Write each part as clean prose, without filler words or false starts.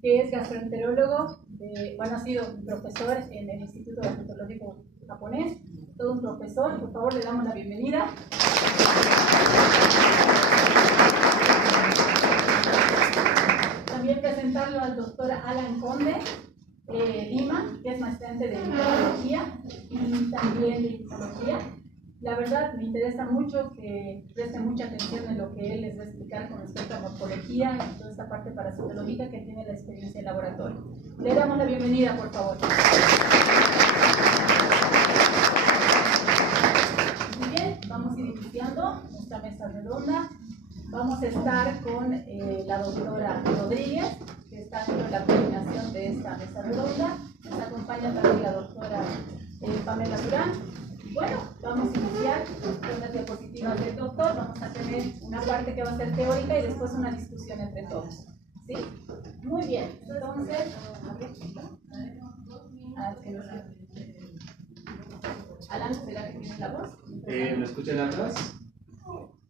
que es gastroenterólogo, ha sido un profesor en el Instituto Gastroenterológico Japonés, todo un profesor. Por favor, le damos la bienvenida. También presentarlo al doctor Alan Conde Lima, que es maestrante de microbiología y también de inmunología. La verdad, me interesa mucho que presten mucha atención en lo que él les va a explicar con respecto a morfología y toda esta parte parasitológica que tiene la experiencia en laboratorio. Le damos la bienvenida, por favor. Muy bien, vamos a ir iniciando nuestra mesa redonda. Vamos a estar con la doctora Rodríguez, que está dentro de la coordinación de esta mesa redonda. Nos acompaña también la doctora Pamela Durán. Bueno, vamos a iniciar con las diapositivas del doctor. Vamos a tener una parte que va a ser teórica y después una discusión entre todos. ¿Sí? Muy bien. Entonces, Alan, ¿será que tiene la voz? ¿Me escuchan atrás?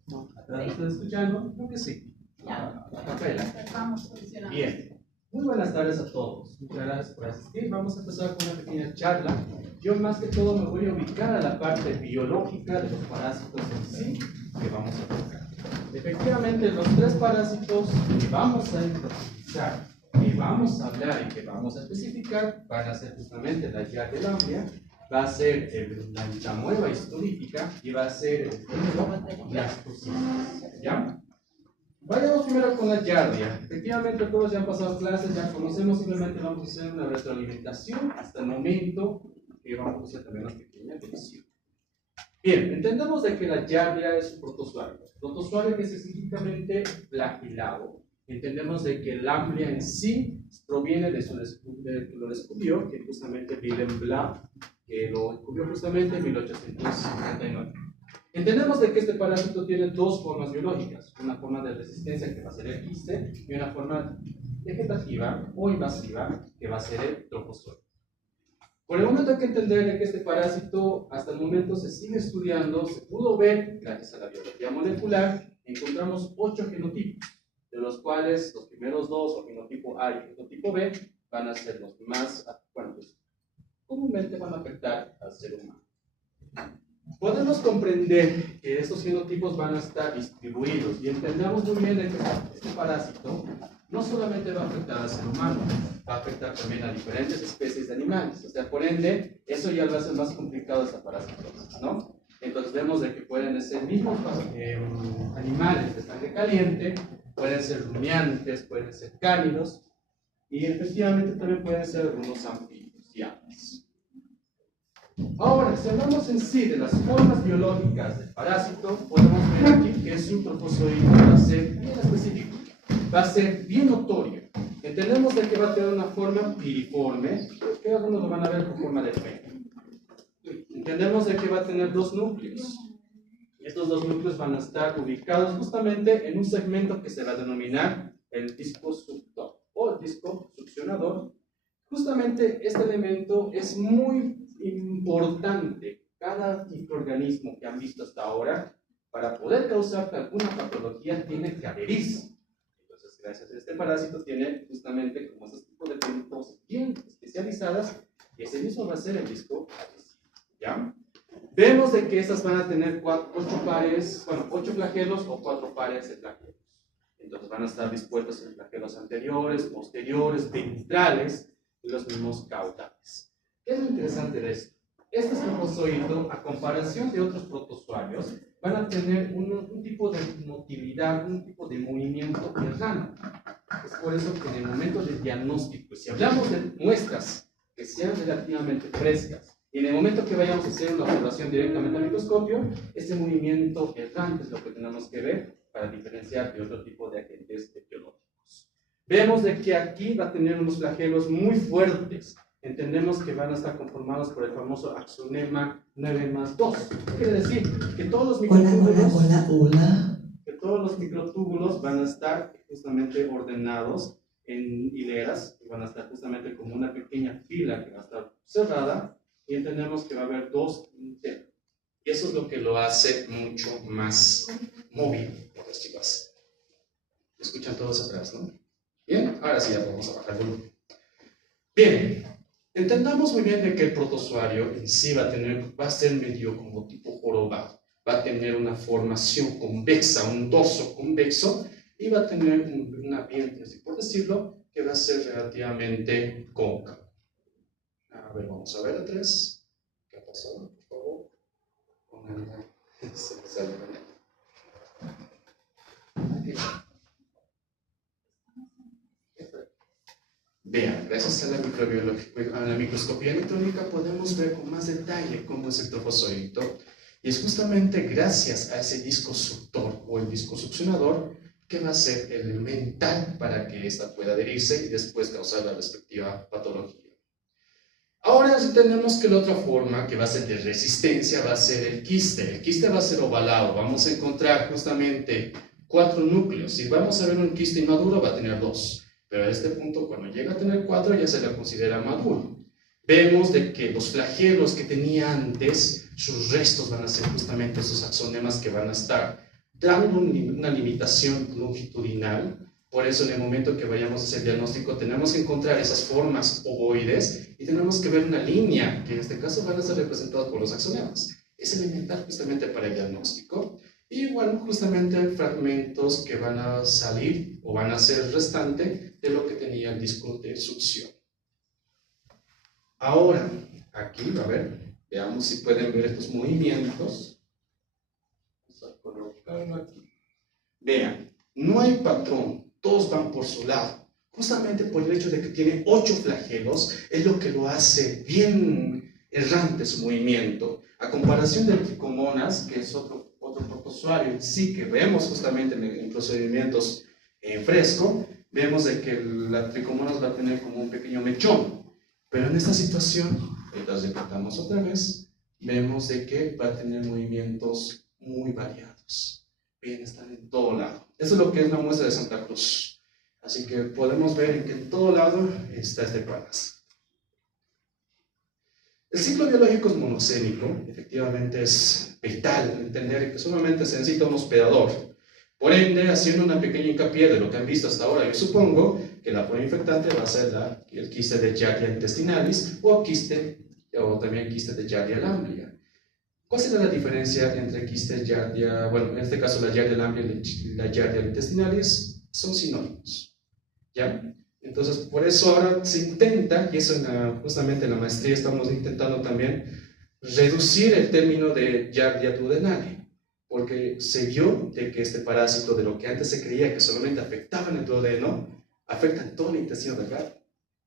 No, ¿atrás me están escuchando? Creo que sí. Ya. Capela. Vamos funcionando. Bien. Muy buenas tardes a todos. Muchas gracias por asistir. Vamos a empezar con una pequeña charla. Yo más que todo me voy a ubicar a la parte biológica de los parásitos en sí que vamos a tocar. Efectivamente, los tres parásitos que vamos a utilizar, que vamos a hablar y que vamos a especificar van a ser justamente la Giardia lamblia, va a ser la Entamoeba histolítica y va a ser el Blastocistitis. ¿Ya? Vayamos primero con la Giardia. Efectivamente, todos ya han pasado clases, ya conocemos, simplemente vamos a hacer una retroalimentación hasta el momento que vamos a hacer también una pequeña revisión. Bien, entendemos de que la Giardia es un protozoario que es específicamente flagilado. Entendemos de que el Lamblia en sí proviene de que lo descubrió, que justamente Willem Black, que lo descubrió justamente en 1859. Entendemos de que este parásito tiene dos formas biológicas, una forma de resistencia que va a ser el quiste y una forma vegetativa o invasiva que va a ser el trofozoide. Por el momento hay que entender que este parásito hasta el momento se sigue estudiando, se pudo ver gracias a la biología molecular, encontramos 8 genotipos, de los cuales los primeros 2, o genotipo A y genotipo B, van a ser los más, bueno, pues, comúnmente van a afectar al ser humano. Podemos comprender que estos genotipos van a estar distribuidos y entendemos muy bien que este parásito no solamente va a afectar al ser humano, va a afectar también a diferentes especies de animales. O sea, por ende, eso ya lo hace más complicado esta parasitosis, ¿no? Entonces vemos de que pueden ser mismos animales de sangre caliente, pueden ser rumiantes, pueden ser cánidos y efectivamente también pueden ser algunos anfibios y aves. Ahora, si hablamos en sí de las formas biológicas del parásito, podemos ver aquí que es un trofozoide va a ser bien específico, va a ser bien notorio. Entendemos de que va a tener una forma piriforme, que algunos lo van a ver con forma de pene. Entendemos de que va a tener dos núcleos. Estos dos núcleos van a estar ubicados justamente en un segmento que se va a denominar el disco suctor o el disco succionador. Justamente este elemento es muy importante. Cada microorganismo que han visto hasta ahora, para poder causar alguna patología, tiene que adherirse. Entonces, gracias a este parásito, tiene justamente como estos tipos de puntos bien especializadas, y ese mismo va a ser el disco adhesivo. ¿Ya? Vemos de que estas van a tener 8 flagelos o 4 pares de flagelos. Entonces van a estar dispuestos en flagelos anteriores, posteriores, ventrales y los mismos caudales. ¿Qué es lo interesante de esto? Este estrofozoito, a comparación de otros protozoarios, van a tener un tipo de motilidad, un tipo de movimiento errante. Es por eso que en el momento del diagnóstico, si hablamos de muestras que sean relativamente frescas, y en el momento que vayamos a hacer una observación directamente al microscopio, ese movimiento errante es lo que tenemos que ver para diferenciar de otro tipo de agentes biológicos. Vemos de que aquí va a tener unos flagelos muy fuertes. Entendemos que van a estar conformados por el famoso axonema 9+2. Quiere decir que todos los microtúbulos van a estar justamente ordenados en hileras y van a estar justamente como una pequeña fila que va a estar cerrada, y entendemos que va a haber dos internos. Y eso es lo que lo hace mucho más móvil, por decirlo así. ¿Me escuchan todos atrás, no? Bien, ahora sí ya podemos bajar el volumen. Bien, entendamos muy bien de que el protozoario en sí va a ser medio como tipo jorobado. Va a tener una formación convexa, un dorso convexo, y va a tener una vientre, por decirlo, que va a ser relativamente cóncavo. A ver, vamos a ver a 3. ¿Qué ha pasado? Por favor. Se me sale la neta. Vean, gracias a la microscopía electrónica podemos ver con más detalle cómo es el trofozoito. Y es justamente gracias a ese disco suctor o el disco succionador que va a ser elemental para que ésta pueda adherirse y después causar la respectiva patología. Ahora tenemos que la otra forma que va a ser de resistencia va a ser el quiste. El quiste va a ser ovalado. Vamos a encontrar justamente 4 núcleos. Si vamos a ver un quiste inmaduro va a tener 2. Pero a este punto, cuando llega a tener 4, ya se le considera maduro. Vemos de que los flagelos que tenía antes, sus restos van a ser justamente esos axonemas que van a estar dando una limitación longitudinal. Por eso, en el momento que vayamos a hacer diagnóstico, tenemos que encontrar esas formas ovoides y tenemos que ver una línea, que en este caso van a ser representadas por los axonemas. Es elemental justamente para el diagnóstico. Y bueno, justamente fragmentos que van a salir o van a ser restante de lo que tenía el disco de succión. Ahora, aquí, a ver, veamos si pueden ver estos movimientos. Vamos a colocarlo aquí. Vean, no hay patrón, todos van por su lado. Justamente por el hecho de que tiene 8 flagelos, es lo que lo hace bien errante su movimiento. A comparación del tricomonas, que es otro protozoario en sí, que vemos justamente en procedimientos en fresco, vemos de que la tricomonas va a tener como un pequeño mechón. Pero en esta situación, las repitamos otra vez, vemos de que va a tener movimientos muy variados. Bien, están en todo lado. Eso es lo que es la muestra de Santa Cruz. Así que podemos ver que en todo lado está este panas. El ciclo biológico es monocénico, efectivamente es vital entender que solamente se necesita un hospedador. Por ende, haciendo una pequeña hincapié de lo que han visto hasta ahora, yo supongo que la forma infectante va a ser el quiste de Giardia intestinalis o también quiste de Giardia lamblia. ¿Cuál será la diferencia entre quiste Giardia, bueno, en este caso la Giardia lamblia y la Giardia intestinalis? Son sinónimos, ¿ya? Entonces, por eso ahora se intenta, y eso justamente en la maestría estamos intentando también, reducir el término de Giardia duodenale, porque se vio de que este parásito, de lo que antes se creía que solamente afectaba en el duodeno, afecta en todo el intestino delgado.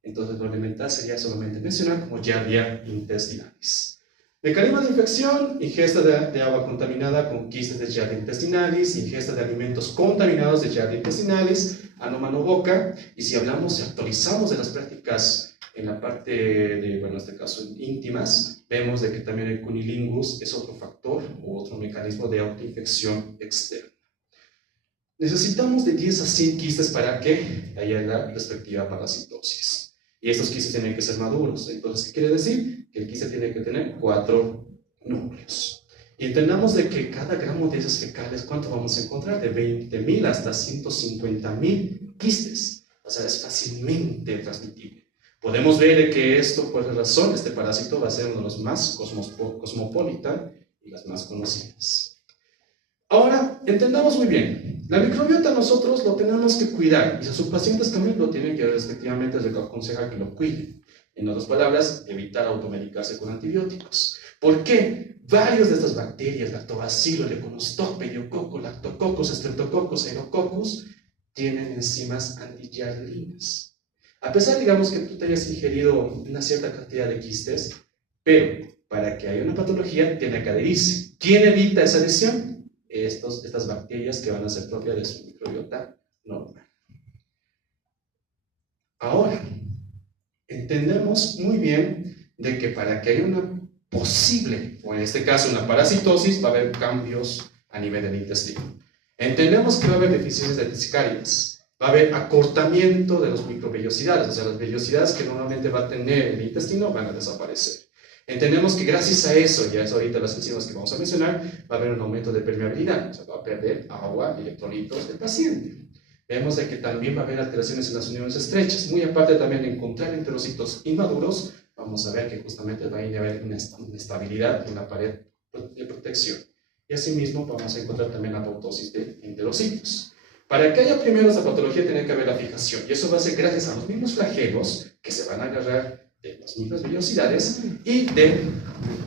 Entonces, lo elemental sería solamente mencionar como Giardia intestinalis. Mecanismo de infección: ingesta de agua contaminada con quistes de Giardia intestinalis, ingesta de alimentos contaminados de Giardia intestinalis, ano, mano, boca. Y si hablamos y actualizamos de las prácticas en la parte de, bueno, en este caso íntimas, vemos de que también el cunilingus es otro factor o otro mecanismo de autoinfección externa. Necesitamos de 10 a 100 quistes para que haya la respectiva parasitosis. Y estos quistes tienen que ser maduros. Entonces, ¿qué quiere decir? Que el quiste tiene que tener 4 núcleos. Y entendamos de que cada gramo de esas fecales, ¿cuánto vamos a encontrar? De 20.000 hasta 150.000 quistes. O sea, es fácilmente transmitible. Podemos ver que esto, por razón, este parásito va a ser uno de los más cosmopolita y las más conocidas. Ahora, entendamos muy bien, la microbiota nosotros lo tenemos que cuidar y a sus pacientes también lo tienen que respectivamente aconsejar que lo cuiden. En otras palabras, evitar automedicarse con antibióticos. ¿Por qué? Varios de estas bacterias, lactobacillus, leconostoc, pediococcus, lactococcus, streptococcus, enterococcus, tienen enzimas antigiardinas. A pesar, digamos, que tú te hayas ingerido una cierta cantidad de quistes, pero para que haya una patología tiene que adherirse. ¿Quién evita esa adhesión? Estas bacterias que van a ser propias de su microbiota normal. Ahora, entendemos muy bien de que para que haya una posible, o en este caso una parasitosis, va a haber cambios a nivel del intestino. Entendemos que va a haber deficiencias deficitarias, va a haber acortamiento de las microvellosidades, o sea, las vellosidades que normalmente va a tener el intestino van a desaparecer. Entendemos que gracias a eso, ya es ahorita las enzimas que vamos a mencionar, va a haber un aumento de permeabilidad, o sea, va a perder agua, electrolitos del paciente. vemos de que también va a haber alteraciones en las uniones estrechas. Muy aparte también de encontrar enterocitos inmaduros, vamos a ver que justamente va a haber una inestabilidad en la pared de protección. Y asimismo vamos a encontrar también la apoptosis de enterocitos. Para que haya primero esa patología tiene que haber la fijación, y eso va a ser gracias a los mismos flagelos que se van a agarrar de las mismas vellosidades y de,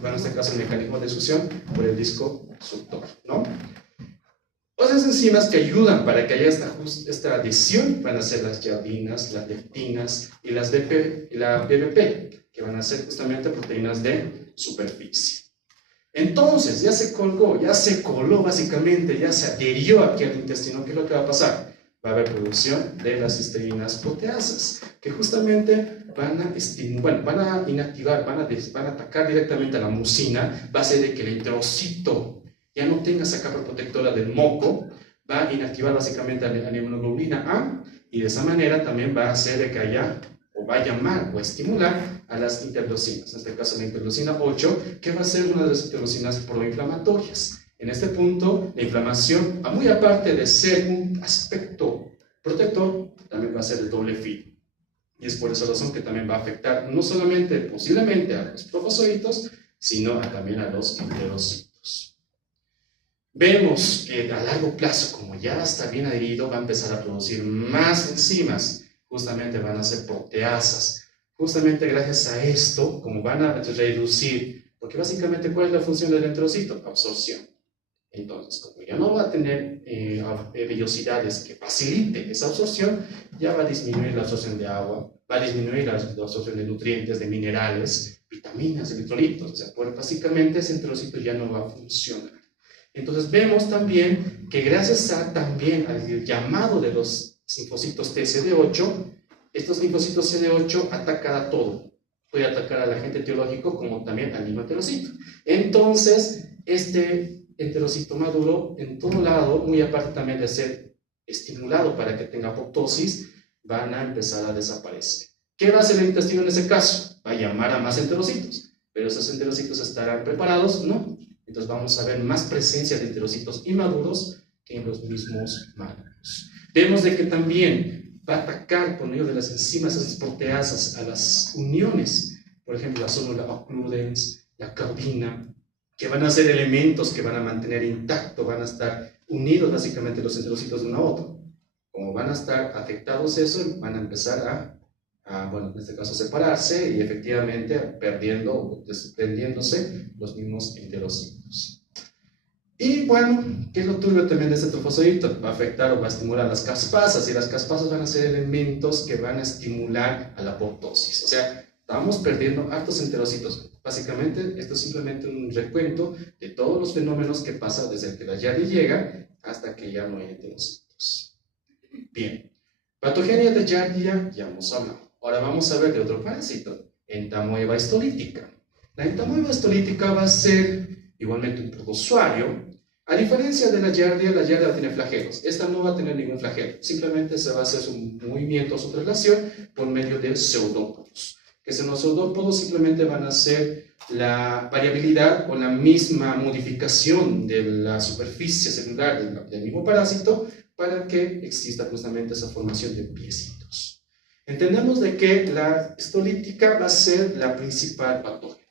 bueno, en este caso el mecanismo de succión por el disco suctor, ¿no? Otras enzimas que ayudan para que haya esta adhesión van a ser las giardinas, las leptinas y la BBP, que van a ser justamente proteínas de superficie. Entonces, ya se coló básicamente, ya se adherió aquí al intestino. ¿Qué es lo que va a pasar? Va a haber producción de las cisteínas proteasas, que justamente van a inactivar, van a atacar directamente a la mucina, va a hacer de que el enterocito ya no tenga esa capa protectora del moco, va a inactivar básicamente a la inmunoglobulina A, y de esa manera también va a hacer de que haya, o va a llamar o estimular a las interleucinas, en este caso la interleucina 8, que va a ser una de las interleucinas proinflamatorias. En este punto, la inflamación, muy aparte de ser un aspecto protector, también va a ser de doble filo. Y es por esa razón que también va a afectar no solamente, posiblemente, a los trofozoitos, sino también a los enterocitos. Vemos que a largo plazo, como ya está bien adherido, va a empezar a producir más enzimas. Justamente van a ser proteasas. Justamente gracias a esto, como van a reducir, porque básicamente, ¿cuál es la función del enterocito? Absorción. Entonces, como ya no va a tener vellosidades que facilite esa absorción, ya va a disminuir la absorción de agua, va a disminuir la absorción de nutrientes, de minerales, vitaminas, electrolitos. O sea, básicamente ese enterocito ya no va a funcionar. Entonces vemos también que gracias también al llamado de los linfocitos TCD8, estos linfocitos CD8 atacan a todo. Puede atacar al agente etiológico como también al mismo enterocito. Entonces, este enterocito maduro, en todo lado, muy aparte también de ser estimulado para que tenga apoptosis, van a empezar a desaparecer. ¿Qué va a hacer el intestino en ese caso? Va a llamar a más enterocitos. ¿Pero esos enterocitos estarán preparados? No. Entonces vamos a ver más presencia de enterocitos inmaduros que en los mismos maduros. Vemos de que también va a atacar por medio de las enzimas, esas proteasas, a las uniones, por ejemplo, la célula occludens, la caudina, que van a ser elementos que van a mantener intacto, van a estar unidos básicamente los enterocitos de uno a otro. Como van a estar afectados eso, van a empezar bueno, en este caso separarse y efectivamente desprendiéndose los mismos enterocitos. Y bueno, ¿qué es lo turbio también de este trofozoito? Va a afectar o va a estimular las caspasas, y las caspasas van a ser elementos que van a estimular a la apoptosis. O sea, estamos perdiendo hartos enterocitos. Básicamente, esto es simplemente un recuento de todos los fenómenos que pasan desde que la Giardia llega hasta que ya no hay enterocitos. Bien, patogenia de Giardia ya hemos hablado. Ahora vamos a ver de otro parásito, entamoeba histolítica. La entamoeba histolítica va a ser igualmente un protozoario. A diferencia de la Giardia tiene flagelos. Esta no va a tener ningún flagelo. Simplemente se va a hacer su movimiento, su traslación por medio de pseudópodos. Que en los pseudópodos simplemente van a ser la variabilidad o la misma modificación de la superficie celular del mismo parásito para que exista justamente esa formación de piecitos. Entendemos de que la histolítica va a ser la principal patógena.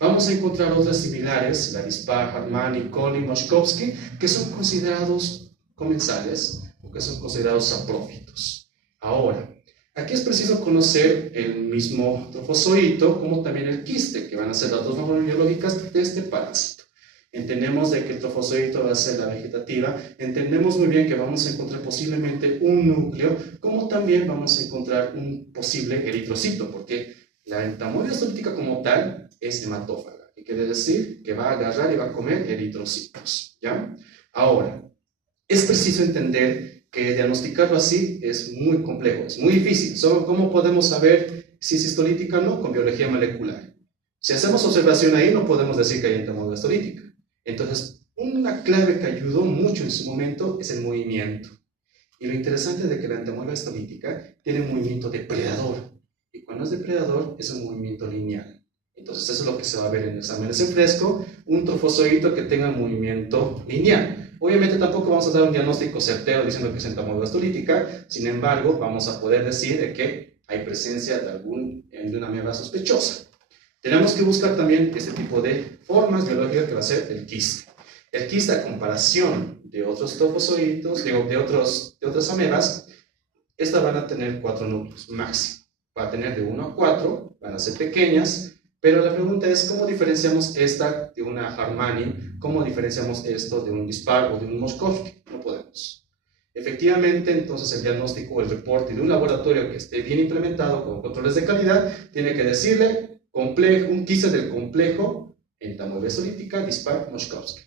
Vamos a encontrar otras similares, la Dispar, Hartmann, Collin, Moshkovsky, que son considerados comensales o que son considerados saprófitos. Ahora, aquí es preciso conocer el mismo trofozoito como también el quiste, que van a ser las dos formas biológicas de este parásito. Entendemos de que el trofozoito va a ser la vegetativa, entendemos muy bien que vamos a encontrar posiblemente un núcleo, como también vamos a encontrar un posible eritrocito, porque la entamoeba histolítica como tal es hematófaga, que quiere decir que va a agarrar y va a comer eritrocitos, ¿ya? Ahora, es preciso entender que diagnosticarlo así es muy complejo, es muy difícil. ¿Cómo podemos saber si es histolítica o no? Con biología molecular. Si hacemos observación ahí, no podemos decir que hay entamoeba histolítica. Entonces, una clave que ayudó mucho en su momento es el movimiento. Y lo interesante es de que la entamoeba histolítica tiene un movimiento depredador. Y cuando es depredador, es un movimiento lineal. Entonces, eso es lo que se va a ver en exámenes en fresco, un trofozoito que tenga un movimiento lineal. Obviamente tampoco vamos a dar un diagnóstico certero diciendo que es entamoeba histolítica, sin embargo, vamos a poder decir de que hay presencia de una ameba sospechosa. Tenemos que buscar también este tipo de formas biológicas que va a ser el quiste. El quiste, a comparación de otros topozoitos, de otras amebas, estas van a tener 4 núcleos máximo. Va a tener de 1 a 4, van a ser pequeñas, pero la pregunta es cómo diferenciamos esta de una Harmani, cómo diferenciamos esto de un Dispar o de un Moshkovsky. No podemos. Efectivamente, entonces el diagnóstico o el reporte de un laboratorio que esté bien implementado con controles de calidad tiene que decirle un quiste del complejo entamoeba histolítica, Dispar, Moshkovsky.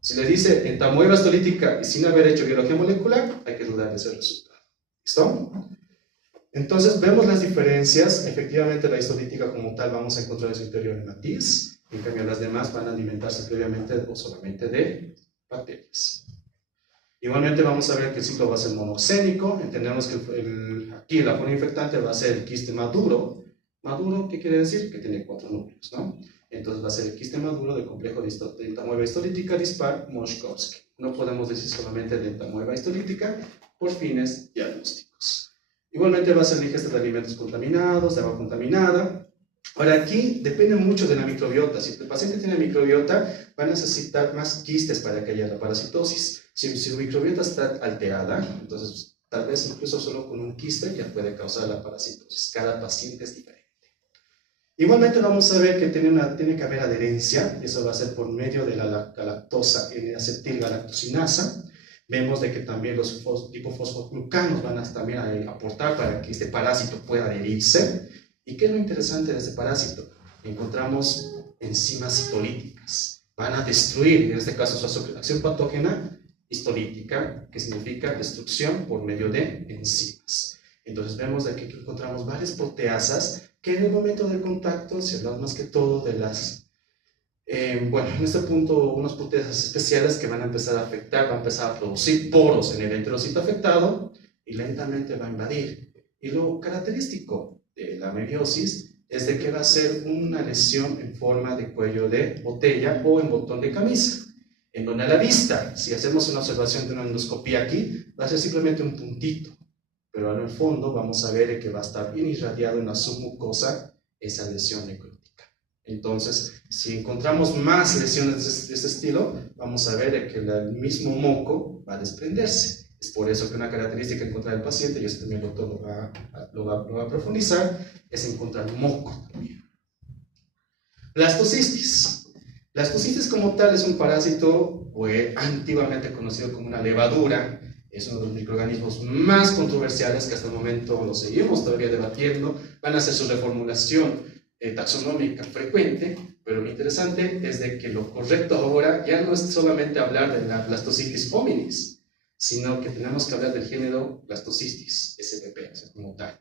Si le dice entamoeba histolítica y sin haber hecho biología molecular, hay que dudar de ese resultado. ¿Listo? Entonces vemos las diferencias. Efectivamente, la histolítica como tal vamos a encontrar en su interior en matiz, en cambio las demás van a alimentarse previamente o solamente de bacterias. Igualmente vamos a ver que el ciclo va a ser monoxénico. Entendemos que aquí la forma infectante va a ser el quiste maduro. ¿Maduro qué quiere decir? Que tiene 4 núcleos, ¿no? Entonces va a ser el quiste maduro del complejo de entamoeba histolítica Dispar Moshkovsky. No podemos decir solamente de entamoeba histolítica por fines diagnósticos. Igualmente va a ser la ingesta de alimentos contaminados, de agua contaminada. Ahora aquí depende mucho de la microbiota. Si el paciente tiene microbiota, va a necesitar más quistes para que haya la parasitosis. Si su microbiota está alterada, entonces tal vez incluso solo con un quiste ya puede causar la parasitosis. Cada paciente es diferente. Igualmente vamos a ver que tiene que haber adherencia, y eso va a ser por medio de la lactosa N-acetilgalactosinasa. Vemos de que también los tipos fosfoglucanos van a también a aportar para que este parásito pueda adherirse. ¿Y qué es lo interesante de este parásito? Encontramos enzimas histolíticas. Van a destruir, en este caso su acción patógena histolítica, que significa destrucción por medio de enzimas. Entonces vemos de aquí que encontramos varias proteasas que en el momento del contacto, si hablamos más que todo de las, en este punto, unas proteasas especiales que van a empezar a afectar, van a empezar a producir poros en el enterocito afectado y lentamente va a invadir. Y lo característico de la mebiosis es de que va a ser una lesión en forma de cuello de botella o en botón de camisa, en donde a la vista, si hacemos una observación de una endoscopía aquí, va a ser simplemente un puntito. Pero en el fondo vamos a ver que va a estar bien irradiado en la submucosa esa lesión necrótica. Entonces, si encontramos más lesiones de este estilo, vamos a ver que el mismo moco va a desprenderse. Es por eso que una característica que encontrar el paciente, y eso también el doctor lo va a profundizar, es encontrar moco también. Blastocystis. Blastocystis como tal es un parásito antiguamente conocido como una levadura. Es uno de los microorganismos más controversiales que hasta el momento lo seguimos todavía debatiendo. Van a hacer su reformulación taxonómica frecuente, pero lo interesante es de que lo correcto ahora ya no es solamente hablar de la Blastocystis hominis, sino que tenemos que hablar del género Blastocystis spp, o sea, como tal.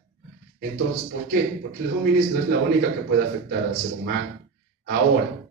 Entonces, ¿por qué? Porque el hominis no es la única que puede afectar al ser humano. Ahora,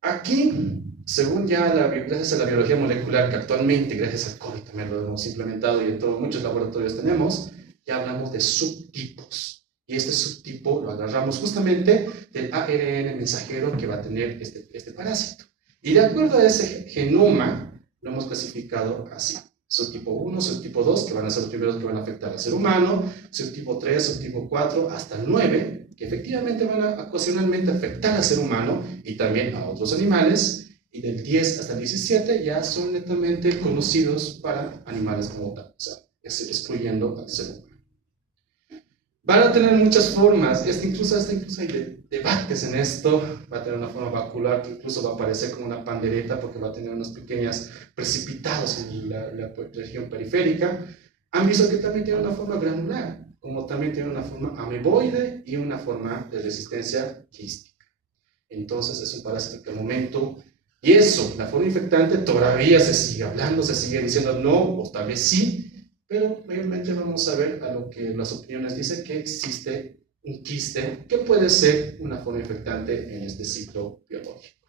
aquí, según ya gracias a la biología molecular, que actualmente, gracias al COVID también lo hemos implementado y en muchos laboratorios tenemos, ya hablamos de subtipos. Y este subtipo lo agarramos justamente del ARN mensajero que va a tener este parásito. Y de acuerdo a ese genoma, lo hemos clasificado así. Subtipo 1, subtipo 2, que van a ser los primeros que van a afectar al ser humano, subtipo 3, subtipo 4, hasta 9, que efectivamente van a ocasionalmente afectar al ser humano y también a otros animales, y del 10 hasta el 17 ya son netamente conocidos para animales como tal, o sea, excluyendo al ser humano. Van a tener muchas formas, incluso hay debates en esto. Va a tener una forma vacular que incluso va a parecer como una pandereta porque va a tener unos pequeños precipitados en la región periférica. Han visto que también tiene una forma granular, como también tiene una forma ameboide y una forma de resistencia quística. Entonces es un parásito que al momento, y eso, la forma infectante todavía se sigue hablando, se sigue diciendo no, o tal vez sí, pero mayormente vamos a ver a lo que las opiniones dicen que existe un quiste que puede ser una forma infectante en este ciclo biológico.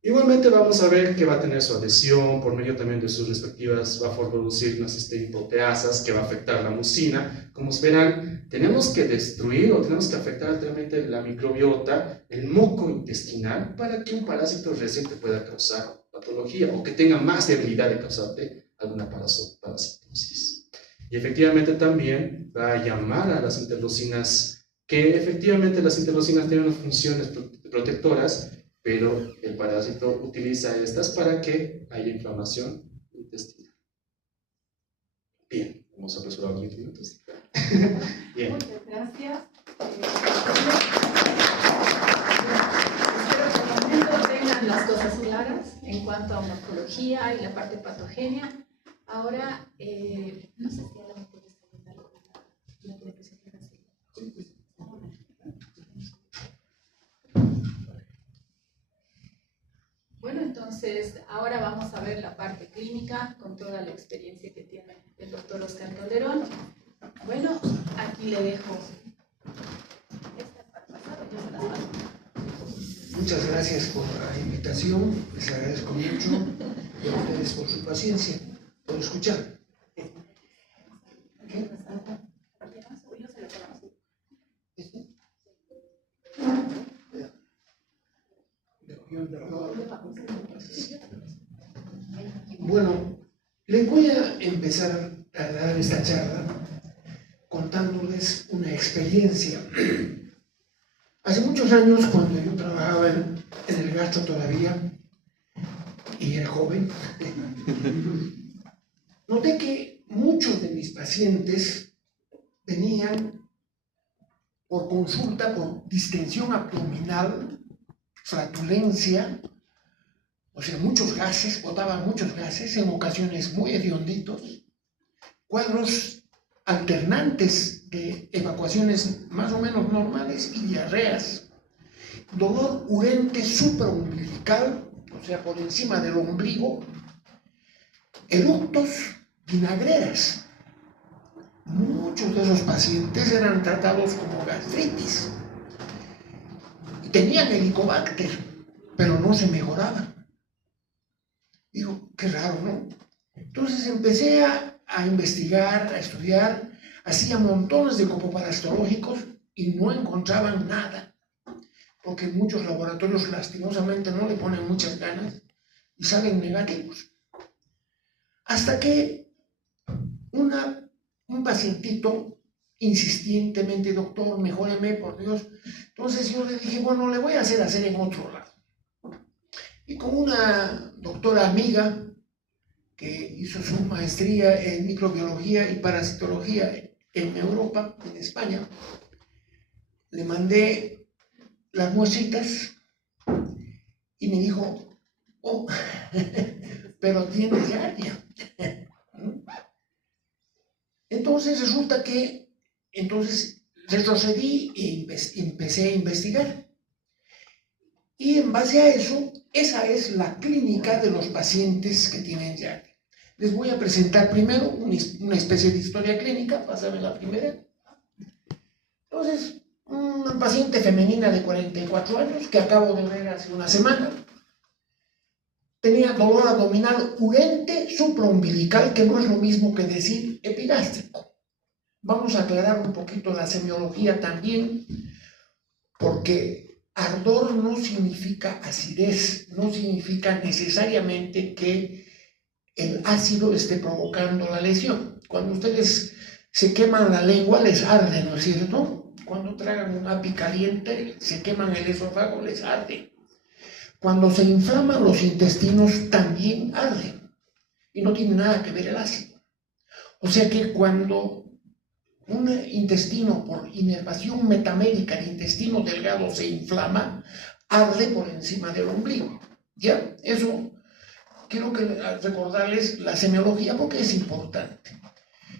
Igualmente vamos a ver que va a tener su adhesión por medio también de sus respectivas, va a producir unas proteasas que va a afectar la mucina. Como verán, tenemos que destruir o tenemos que afectar altamente la microbiota, el moco intestinal, para que un parásito reciente pueda causar patología o que tenga más debilidad de causarte alguna parasitosis. Y efectivamente también va a llamar a las interleucinas, que efectivamente las interleucinas tienen unas funciones protectoras, pero el parásito utiliza estas para que haya inflamación intestinal. Bien, hemos apresurado 20 minutos. Bien. Muchas gracias. Espero que al momento tengan las cosas claras en cuanto a morfología y la parte patogenia. Ahora, no sé si ahora me puedes comentar la presentación. Bueno, entonces ahora vamos a ver la parte clínica con toda la experiencia que tiene el doctor Oscar Calderón. Bueno, aquí le dejo. Muchas gracias por la invitación, les agradezco mucho y a ustedes por su paciencia, por escuchar. Bueno, les voy a empezar a dar esta charla contándoles una experiencia. Hace muchos años, cuando yo trabajaba en el gastro todavía y era joven, noté que muchos de mis pacientes venían por consulta por distensión abdominal, flatulencia, o sea, muchos gases, botaban muchos gases, en ocasiones muy hedionditos, cuadros alternantes de evacuaciones más o menos normales y diarreas, dolor urente supraumbilical, o sea, por encima del ombligo, eructos, vinagreras. Muchos de esos pacientes eran tratados como gastritis y tenían helicobacter, pero no se mejoraban. Digo, qué raro, ¿no? Entonces empecé a investigar, a estudiar, hacía montones de copoparasitológicos y no encontraban nada, porque muchos laboratorios lastimosamente no le ponen muchas ganas y salen negativos. Hasta que un pacientito insistentemente, doctor, mejóreme, por Dios. Entonces yo le dije, bueno, le voy a hacer en otro lado. Y con una doctora amiga que hizo su maestría en microbiología y parasitología en Europa, en España, le mandé las muestritas y me dijo, oh, pero tiene diarrea. Entonces resulta que retrocedí y empecé a investigar. Y en base a eso, esa es la clínica de los pacientes que tienen diarrea. Les voy a presentar primero una especie de historia clínica, pásame la primera. Entonces, una paciente femenina de 44 años que acabo de ver hace una semana, tenía dolor abdominal urente supraumbilical, que no es lo mismo que decir epigástrico. Vamos a aclarar un poquito la semiología también, porque ardor no significa acidez, no significa necesariamente que el ácido esté provocando la lesión. Cuando ustedes se queman la lengua, les arde, ¿no es cierto? Cuando tragan un api caliente, se queman el esófago, les arde. Cuando se inflaman los intestinos, también arde. Y no tiene nada que ver el ácido. O sea que cuando un intestino, por inervación metamérica, el intestino delgado se inflama, arde por encima del ombligo. ¿Ya? Eso quiero recordarles la semiología porque es importante.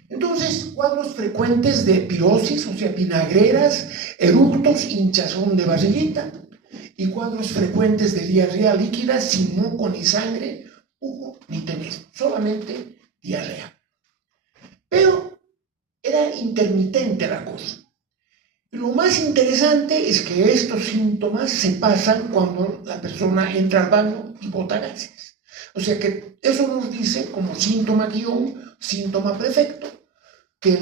Entonces, cuadros frecuentes de pirosis, o sea, vinagreras, eructos, hinchazón de barriguita, y cuadros frecuentes de diarrea líquida sin moco ni sangre, hubo ni tenesmo, solamente diarrea. Pero era intermitente la cosa. Y lo más interesante es que estos síntomas se pasan cuando la persona entra al baño y bota gases. O sea que eso nos dice como síntoma guión, síntoma prefecto, que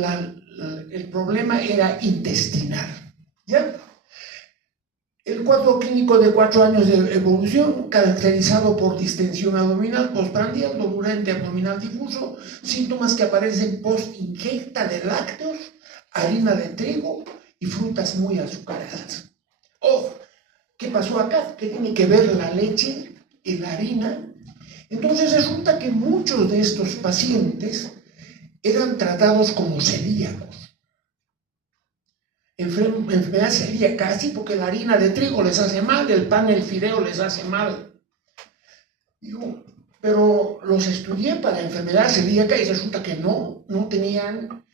el problema era intestinal. ¿Ya? El cuadro clínico de 4 años de evolución, caracterizado por distensión abdominal postprandial, dolorante abdominal difuso, síntomas que aparecen post-ingesta de lácteos, harina de trigo y frutas muy azucaradas. Ojo, ¿qué pasó acá? ¿Qué tiene que ver la leche y la harina? Entonces resulta que muchos de estos pacientes eran tratados como celíacos. Enfermedad celíaca, así porque la harina de trigo les hace mal, el pan, el fideo les hace mal. Pero los estudié para enfermedad celíaca y resulta que no tenían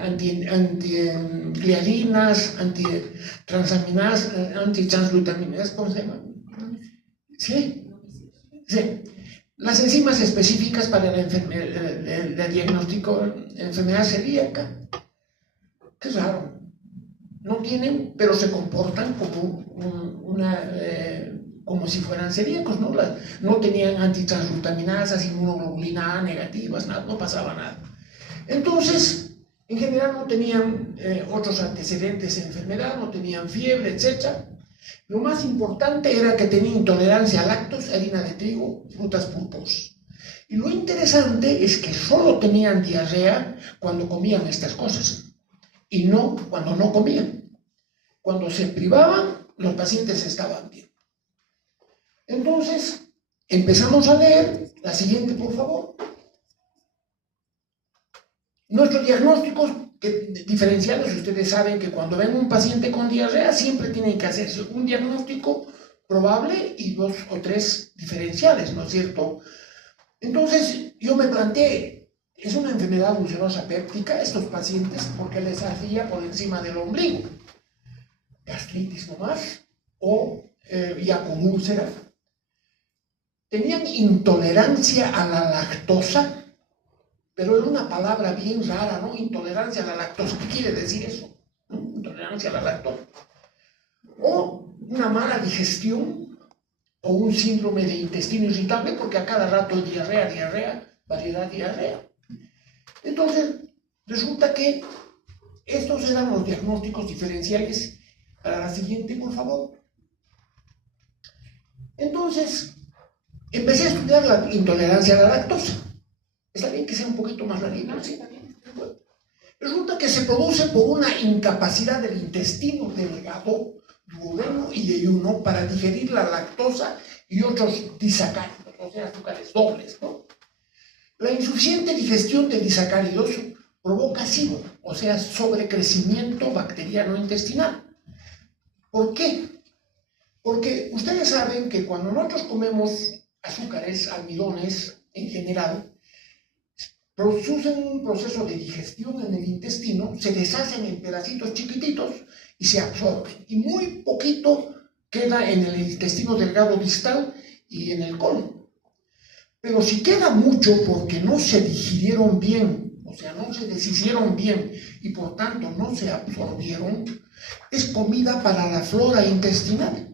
antigliadinas, antitransaminasas, antitransglutaminas, ¿cómo se llama? Sí. Las enzimas específicas para el diagnóstico de enfermedad celíaca. Qué raro. No tienen, pero se comportan como si fueran celíacos, ¿no? No tenían antitransglutaminasas, inmunoglobulina A negativas, nada, no pasaba nada. Entonces, en general no tenían otros antecedentes de enfermedad, no tenían fiebre, etc. Lo más importante era que tenían intolerancia a lácteos, harina de trigo, frutas pulposas. Y lo interesante es que solo tenían diarrea cuando comían estas cosas. Y no cuando no comían. Cuando se privaban, los pacientes estaban bien. Entonces, empezamos a leer. La siguiente, por favor. Nuestros diagnósticos diferenciales, ustedes saben que cuando ven un paciente con diarrea, siempre tienen que hacerse un diagnóstico probable y 2 o 3 diferenciales, ¿no es cierto? Entonces, yo me planteé, es una enfermedad ulcerosa péptica, estos pacientes, porque les ardía por encima del ombligo. Gastritis nomás, o ya con úlcera. Tenían intolerancia a la lactosa, pero es una palabra bien rara, ¿no? Intolerancia a la lactosa. ¿Qué quiere decir eso? ¿No? Intolerancia a la lactosa. O una mala digestión, o un síndrome de intestino irritable, porque a cada rato diarrea, variedad diarrea. Entonces, resulta que estos eran los diagnósticos diferenciales. Para la siguiente, por favor. Entonces, empecé a estudiar la intolerancia a la lactosa. Está bien que sea un poquito más rarito, ¿sí? Bueno, resulta que se produce por una incapacidad del intestino delgado, duodeno y yeyuno para digerir la lactosa y otros disacáridos, o sea, azúcares dobles, ¿no? La insuficiente digestión de disacáridos provoca SIBO, o sea, sobrecrecimiento bacteriano intestinal. ¿Por qué? Porque ustedes saben que cuando nosotros comemos azúcares, almidones en general, producen un proceso de digestión en el intestino, se deshacen en pedacitos chiquititos y se absorben. Y muy poquito queda en el intestino delgado distal y en el colon. Pero si queda mucho porque no se digirieron bien, o sea, no se deshicieron bien y por tanto no se absorbieron, es comida para la flora intestinal.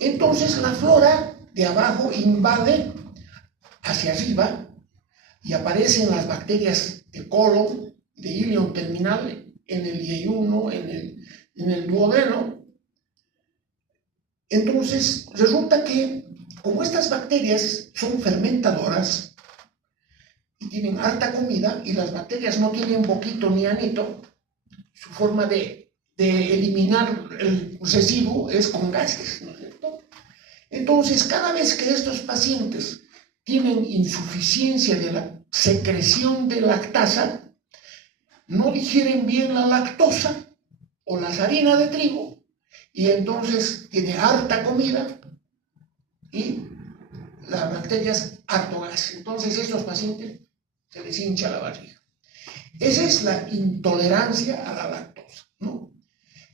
Entonces la flora de abajo invade hacia arriba y aparecen las bacterias de colon, de ilion terminal, en el yeyuno, en el duodeno. Entonces resulta que como estas bacterias son fermentadoras y tienen harta comida y las bacterias no tienen boquito ni anito, su forma de eliminar el residuo es con gases, ¿no es cierto? Entonces, cada vez que estos pacientes tienen insuficiencia de la secreción de lactasa, no digieren bien la lactosa o las harinas de trigo y entonces tiene harta comida y las bacterias harto gas. Entonces, estos pacientes se les hincha la barriga. Esa es la intolerancia a la lactosa, ¿no?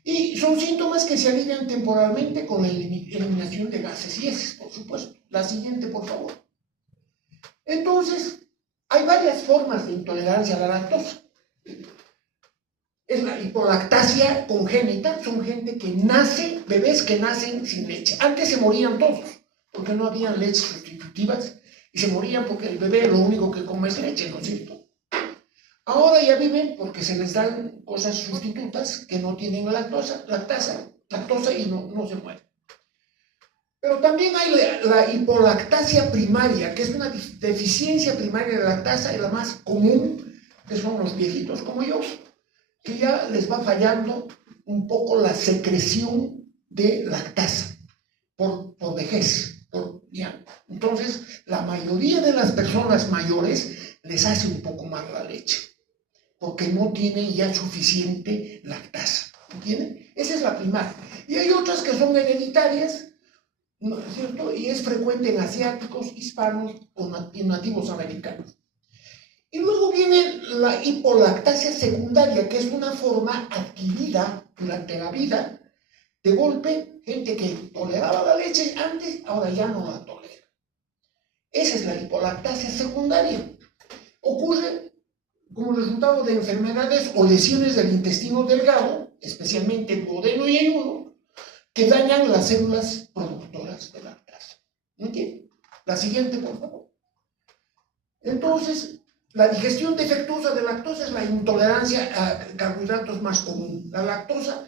Y son síntomas que se alivian temporalmente con la eliminación de gases y heces, por supuesto. La siguiente, por favor. Entonces, hay varias formas de intolerancia a la lactosa. Es la hipolipolactasia congénita, son gente que nace, bebés que nacen sin leche. Antes se morían todos, porque no había leches sustitutivas, y se morían porque el bebé lo único que come es leche, ¿no es cierto? Ahora ya viven porque se les dan cosas sustitutas que no tienen lactasa, lactosa y no se muere. Pero también hay la hipolactasia primaria, que es una deficiencia primaria de lactasa, y la más común, que son los viejitos como yo, que ya les va fallando un poco la secreción de lactasa por vejez. ¿Ya? Entonces, la mayoría de las personas mayores les hace un poco mal la leche, porque no tienen ya suficiente lactasa. ¿Entienden? Esa es la primaria. Y hay otras que son hereditarias, ¿no es cierto? Y es frecuente en asiáticos, hispanos y nativos americanos. Y luego viene la hipolactasia secundaria, que es una forma adquirida durante la vida. De golpe, gente que toleraba la leche antes, ahora ya no la tolera. Esa es la hipolactasia secundaria. Ocurre como resultado de enfermedades o lesiones del intestino delgado, especialmente el duodeno y el ayuno, que dañan las células productoras de lactasa. ¿Entienden? La siguiente, por favor. Entonces, la digestión defectuosa de lactosa es la intolerancia a carbohidratos más común. La lactosa,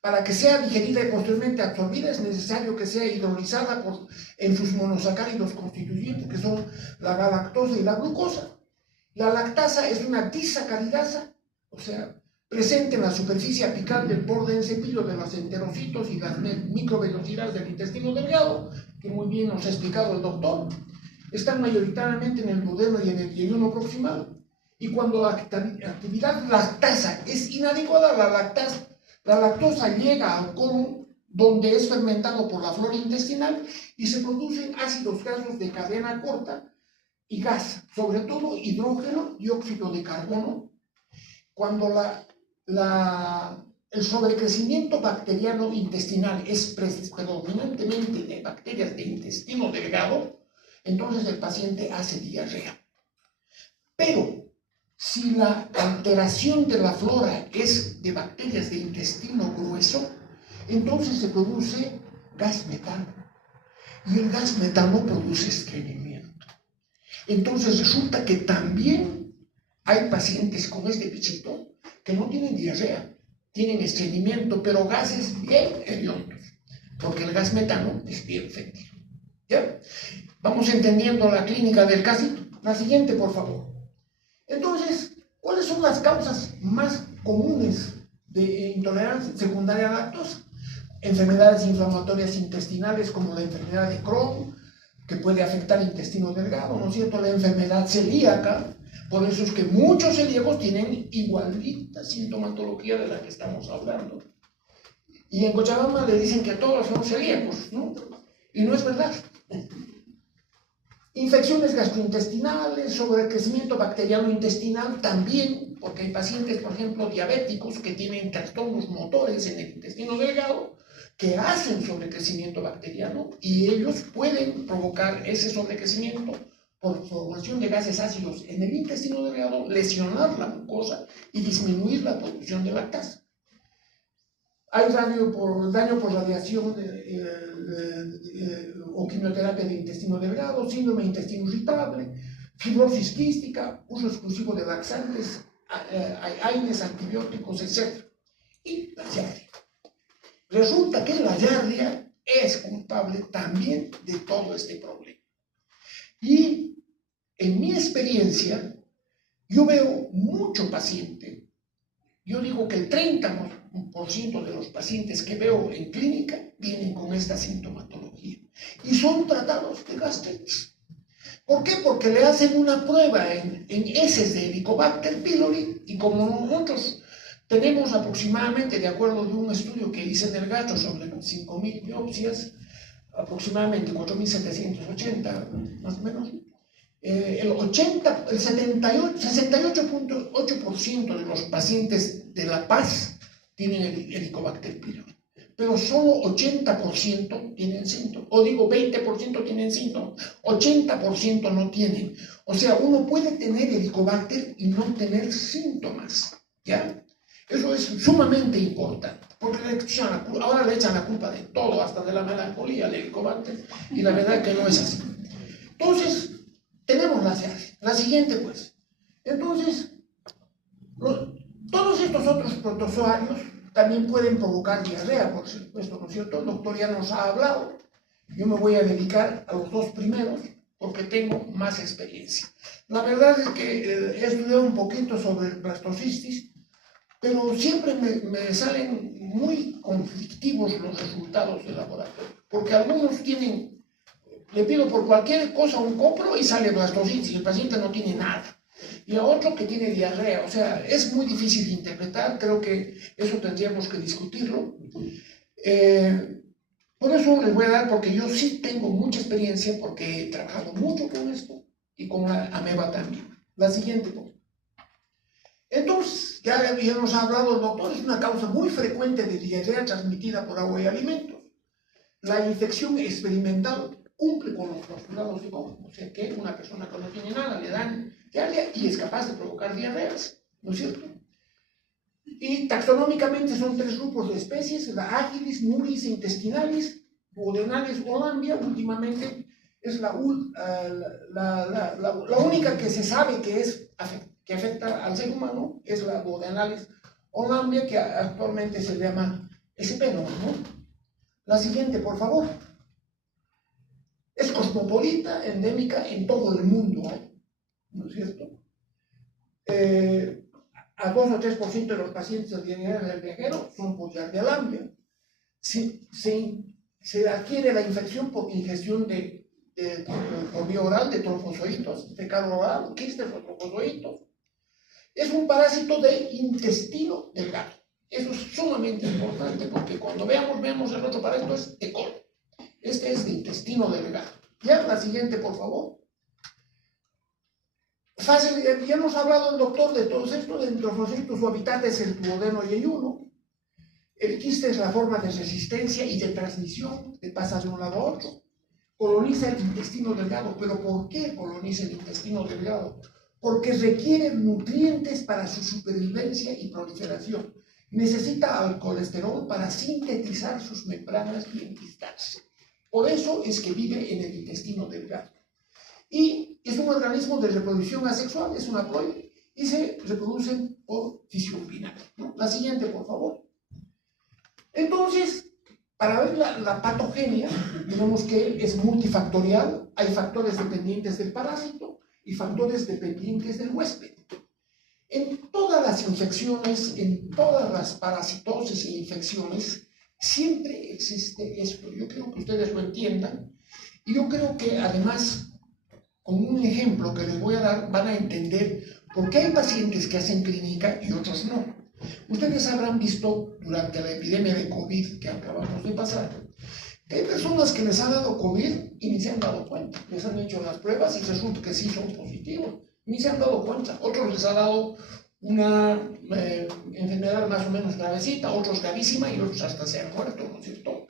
para que sea digerida y posteriormente absorbida, es necesario que sea hidrolizada en sus monosacáridos constituyentes, que son la galactosa y la glucosa. La lactasa es una disacaridasa, o sea, presente en la superficie apical del borde en cepillo de los enterocitos y las microvellosidades del intestino delgado, que muy bien nos ha explicado el doctor. Están mayoritariamente en el duodeno y en el yeyuno proximal. Y cuando la actividad lactasa es inadecuada, la lactosa llega al colon, donde es fermentado por la flora intestinal y se producen ácidos grasos de cadena corta y gas, sobre todo hidrógeno, dióxido de carbono. Cuando el sobrecrecimiento bacteriano intestinal es predominantemente de bacterias de intestino delgado, entonces el paciente hace diarrea. Pero si la alteración de la flora es de bacterias de intestino grueso, entonces se produce gas metano. Y el gas metano produce estreñimiento. Entonces resulta que también hay pacientes con este bichito que no tienen diarrea, tienen estreñimiento, pero gases bien hediondos, porque el gas metano es bien fétido. ¿Ya? Vamos entendiendo la clínica del casito. La siguiente, por favor. Entonces, ¿cuáles son las causas más comunes de intolerancia secundaria a lactosa? Enfermedades inflamatorias intestinales como la enfermedad de Crohn, que puede afectar el intestino delgado, ¿no es cierto? La enfermedad celíaca, por eso es que muchos celíacos tienen igualita sintomatología de la que estamos hablando. Y en Cochabamba le dicen que todos son celíacos, ¿no? Y no es verdad. Infecciones gastrointestinales, sobrecrecimiento bacteriano intestinal también, porque hay pacientes, por ejemplo, diabéticos que tienen trastornos motores en el intestino delgado que hacen sobrecrecimiento bacteriano y ellos pueden provocar ese sobrecrecimiento por formación de gases ácidos en el intestino delgado, lesionar la mucosa y disminuir la producción de lactasa. Hay daño por radiación o quimioterapia de intestino delgado, síndrome de intestino irritable, fibrosis quística, uso exclusivo de laxantes, AINES, antibióticos, etc. Y la diarrea. Resulta que la diarrea es culpable también de todo este problema. Y en mi experiencia, yo veo mucho paciente. Yo digo que el 30% de los pacientes que veo en clínica vienen con esta sintomatología y son tratados de gastritis. ¿Por qué? Porque le hacen una prueba en heces de Helicobacter pylori y como nosotros tenemos aproximadamente, de acuerdo de un estudio que hice en el gato sobre 5.000 biopsias, aproximadamente 4.780 más o menos, el 68.8% de los pacientes de La Paz tienen el Helicobacter pylori, pero solo 80% tienen síntomas, o digo 20% tienen síntomas, 80% no tienen. O sea, uno puede tener Helicobacter y no tener síntomas, ¿ya? Eso es sumamente importante, porque ahora le echan la culpa de todo, hasta de la melancolía al Helicobacter, y la verdad que no es así. Entonces, tenemos la siguiente, pues. Entonces, todos estos otros protozoarios también pueden provocar diarrea, por supuesto, ¿no es cierto? El doctor ya nos ha hablado. Yo me voy a dedicar a los dos primeros porque tengo más experiencia. La verdad es que he estudiado un poquito sobre blastocisis, pero siempre me salen muy conflictivos los resultados del laboratorio, porque algunos tienen, le pido por cualquier cosa un copro y sale blastocitis, y el paciente no tiene nada. Y a otro que tiene diarrea, o sea, es muy difícil de interpretar, creo que eso tendríamos que discutirlo. Por eso les voy a dar, porque yo sí tengo mucha experiencia, porque he trabajado mucho con esto, y con la ameba también. La siguiente, por favor. Entonces, ya nos ha hablado el doctor, es una causa muy frecuente de diarrea transmitida por agua y alimentos. La infección experimental cumple con los postulados de Koch, o sea que una persona que no tiene nada le dan diarrea y es capaz de provocar diarreas, ¿no es cierto? Y taxonómicamente son tres grupos de especies, la Agilis, Muris e intestinalis, Duodenales Hollandia, últimamente es la única que se sabe que afecta al ser humano, es la Duodenales Hollandia, que actualmente se llama SP, ¿no? La siguiente, por favor. Es cosmopolita, endémica en todo el mundo, ¿no es cierto? A 2 o 3% de los pacientes de diarrea del viajero son por Giardia lamblia. Se adquiere la infección por ingestión por vía oral de trofozoitos, fecal oral, quistes o trofozoitos. Es un parásito del intestino delgado. Eso es sumamente importante porque cuando vemos el otro parásito es de colon. Este es de intestino delgado. Ya, la siguiente, por favor. Fácil, ya nos ha hablado el doctor de todo esto. De trofocitos, su hábitat es el duodeno y el yuno. El quiste es la forma de resistencia y de transmisión, que pasa de un lado a otro. Coloniza el intestino delgado. ¿Pero por qué coloniza el intestino delgado? Porque requiere nutrientes para su supervivencia y proliferación. Necesita al colesterol para sintetizar sus membranas y enquistarse. Por eso es que vive en el intestino delgado. Y es un organismo de reproducción asexual, es un haploide, y se reproducen por fisión binaria, ¿no? La siguiente, por favor. Entonces, para ver la patogenia, tenemos que es multifactorial, hay factores dependientes del parásito y factores dependientes del huésped. En todas las infecciones, en todas las parasitosis e infecciones, siempre existe esto. Yo creo que ustedes lo entiendan. Y yo creo que además, con un ejemplo que les voy a dar, van a entender por qué hay pacientes que hacen clínica y otros no. Ustedes habrán visto durante la epidemia de COVID que acabamos de pasar, que hay personas que les ha dado COVID y ni se han dado cuenta. Les han hecho las pruebas y resulta que sí son positivos. Ni se han dado cuenta. Otros les ha dado una enfermedad más o menos gravecita, otros gravísima y otros hasta se han muerto, ¿no es cierto?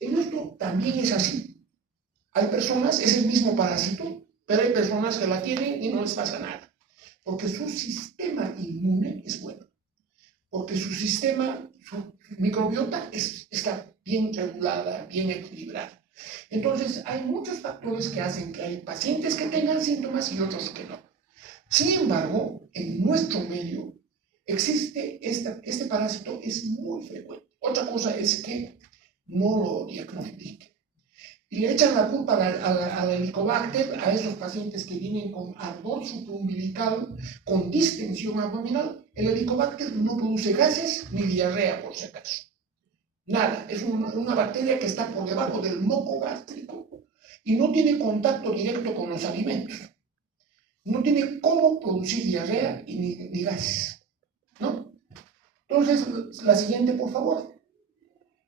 En esto también es así. Hay personas, es el mismo parásito, pero hay personas que la tienen y no les pasa nada. Porque su sistema inmune es bueno. Porque su sistema, su microbiota está bien regulada, bien equilibrada. Entonces, hay muchos factores que hacen que hay pacientes que tengan síntomas y otros que no. Sin embargo, en nuestro medio existe este parásito, es muy frecuente. Otra cosa es que no lo diagnostiquen. Y le echan la culpa al Helicobacter a esos pacientes que vienen con ardor supraumbilical, con distensión abdominal. El Helicobacter no produce gases ni diarrea, por si acaso. Nada, es una bacteria que está por debajo del moco gástrico y no tiene contacto directo con los alimentos. No tiene cómo producir diarrea y ni gases, ¿no? Entonces, la siguiente, por favor.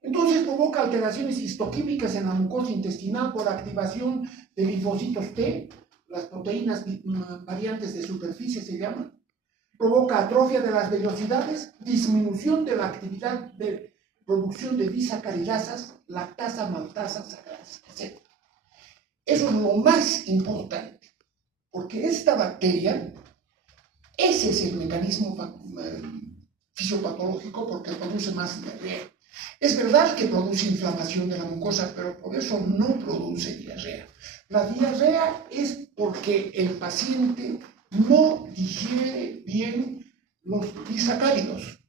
Entonces provoca alteraciones histoquímicas en la mucosa intestinal por activación de linfocitos T, las proteínas variantes de superficie se llaman. Provoca atrofia de las velocidades, disminución de la actividad de producción de disacaridasas, lactasa, maltasa, sacarasa, etc. Eso es lo más importante, porque esta bacteria, ese es el mecanismo fisiopatológico porque produce más diarrea. Es verdad que produce inflamación de la mucosa, pero por eso no produce diarrea. La diarrea es porque el paciente no digiere bien los disacáridos.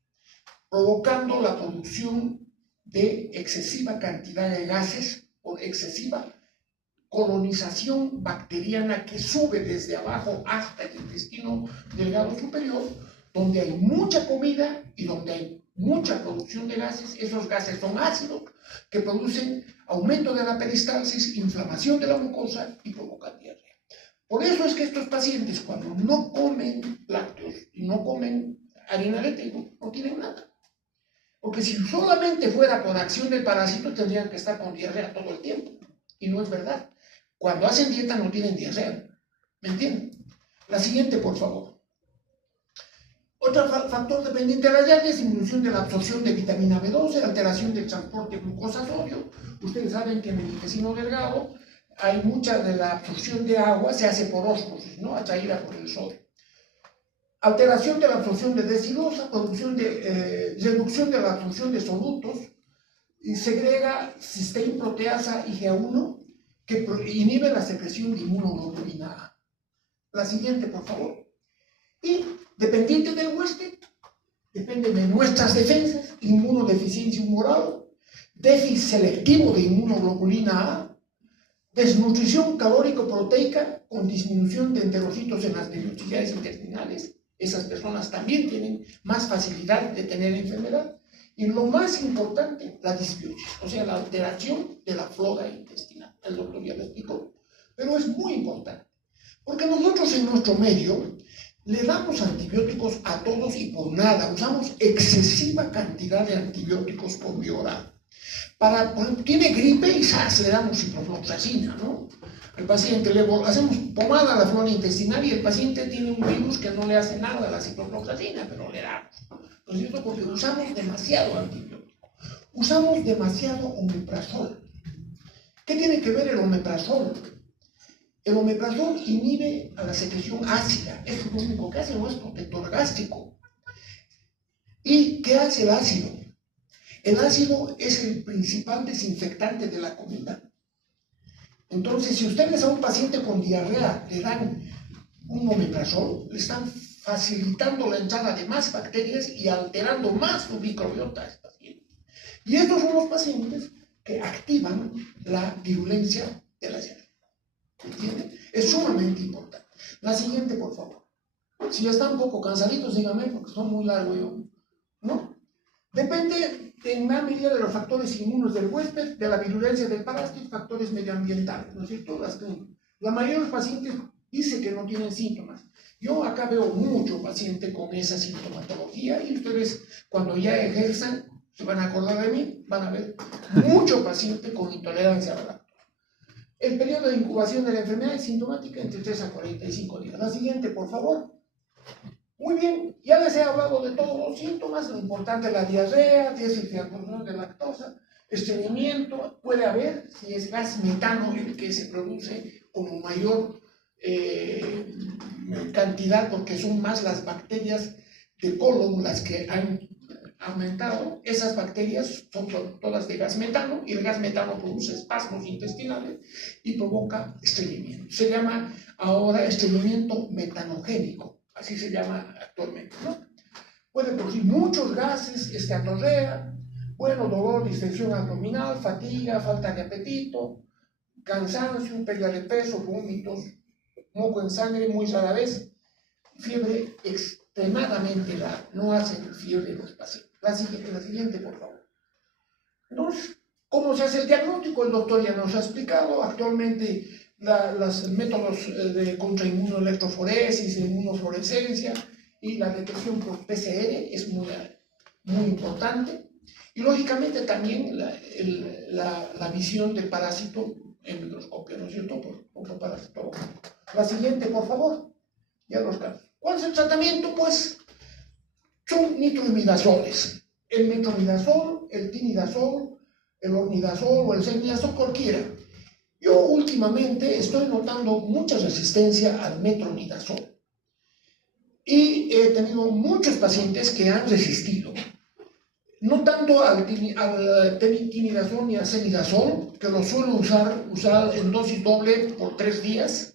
provocando la producción de excesiva cantidad de gases o excesiva colonización bacteriana que sube desde abajo hasta el intestino delgado superior, donde hay mucha comida y donde hay mucha producción de gases. Esos gases son ácidos que producen aumento de la peristalsis, inflamación de la mucosa y provocan diarrea. Por eso es que estos pacientes, cuando no comen lácteos y no comen harina de trigo, no tienen nada. Porque si solamente fuera por acción del parásito, tendrían que estar con diarrea todo el tiempo. Y no es verdad. Cuando hacen dieta no tienen diarrea. ¿Me entienden? La siguiente, por favor. Otro factor dependiente de la diarrea es disminución de la absorción de vitamina B12, alteración del transporte glucosa-sodio. Ustedes saben que en el intestino delgado hay mucha de la absorción de agua, se hace por ósmosis, ¿no? Atraída por el sodio. Alteración de la absorción de desilosa, reducción de la absorción de solutos, y segrega cisteína proteasa IgA1 que inhibe la secreción de inmunoglobulina A. La siguiente, por favor. Y dependiente del huésped, depende de nuestras defensas, inmunodeficiencia humoral, déficit selectivo de inmunoglobulina A, desnutrición calórico-proteica con disminución de enterocitos en las vellosidades intestinales. Esas personas también tienen más facilidad de tener enfermedad. Y lo más importante, la disbiosis, o sea, la alteración de la flora intestinal. El doctor ya lo explicó, pero es muy importante, porque nosotros en nuestro medio le damos antibióticos a todos y por nada, usamos excesiva cantidad de antibióticos por vía oral. Tiene gripe y ¡zas! Le damos ciprofloxacina, ¿no? Al paciente le hacemos pomada a la flora intestinal y el paciente tiene un virus que no le hace nada a la ciprofloxacina, pero le damos. ¿No es cierto? Porque usamos demasiado antibiótico. Usamos demasiado omeprazol. ¿Qué tiene que ver el omeprazol? El omeprazol inhibe a la secreción ácida. Es lo único que hace, no es protector gástrico. ¿Y qué hace el ácido? El ácido es el principal desinfectante de la comida. Entonces, si ustedes a un paciente con diarrea le dan un omeprazol, le están facilitando la entrada de más bacterias y alterando más su microbiota a este paciente. Y estos son los pacientes que activan la virulencia de la diarrea. ¿Entienden? Es sumamente importante. La siguiente, por favor. Si están un poco cansaditos, díganme, porque son muy largos yo. ¿No? Depende en gran medida de los factores inmunos del huésped, de la virulencia del parásito y factores medioambientales, ¿no es cierto? La mayoría de los pacientes dice que no tienen síntomas. Yo acá veo mucho paciente con esa sintomatología y ustedes cuando ya ejerzan, se van a acordar de mí, van a ver mucho paciente con intolerancia a la lactosa. El periodo de incubación de la enfermedad es sintomática entre 3 a 45 días. La siguiente, por favor. Muy bien, ya les he hablado de todos los síntomas, lo importante es la diarrea, deshidratación de lactosa, estreñimiento, puede haber, si es gas metano el que se produce como mayor cantidad, porque son más las bacterias de colon las que han aumentado. Esas bacterias son todas de gas metano y el gas metano produce espasmos intestinales y provoca estreñimiento. Se llama ahora estreñimiento metanogénico, así se llama actualmente, ¿no? Puede producir muchos gases, esteatorrea, bueno, dolor, distensión abdominal, fatiga, falta de apetito, cansancio, pérdida de peso, vómitos, moco en sangre muy rara vez, fiebre extremadamente rara, no hacen fiebre los pacientes. La siguiente, por favor. Entonces, ¿cómo se hace el diagnóstico? El doctor ya nos ha explicado. Actualmente los métodos de contrainmunoelectroforesis, inmunofluorescencia y la detección por PCR es muy importante. Y lógicamente también la visión del parásito en microscopio, ¿no es cierto? Por parásito. La siguiente, por favor. Ya los casos. ¿Cuál es el tratamiento? Pues son nitroimidazoles. El metronidazol, el tinidazol, el ornidazol o el cenidazol, cualquiera. Yo últimamente estoy notando mucha resistencia al metronidazol. Y he tenido muchos pacientes que han resistido. No tanto al tinidazol ni al cenidazol, que lo suelo usar en dosis doble por 3 días,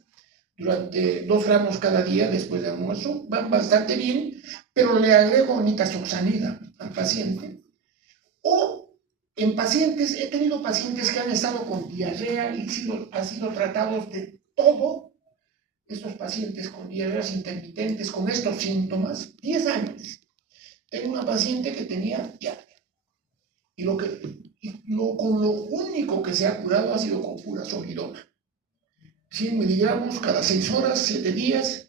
durante 2 gramos cada día después del almuerzo, van bastante bien, pero le agrego nitazoxanida al paciente. O en pacientes, he tenido pacientes que han estado con diarrea y han sido tratados de todo. Estos pacientes con diarreas intermitentes, con estos síntomas, 10 años. Tengo una paciente que tenía diarrea. Con lo único que se ha curado ha sido con furazolidona. 100 miligramos cada 6 horas, 7 días,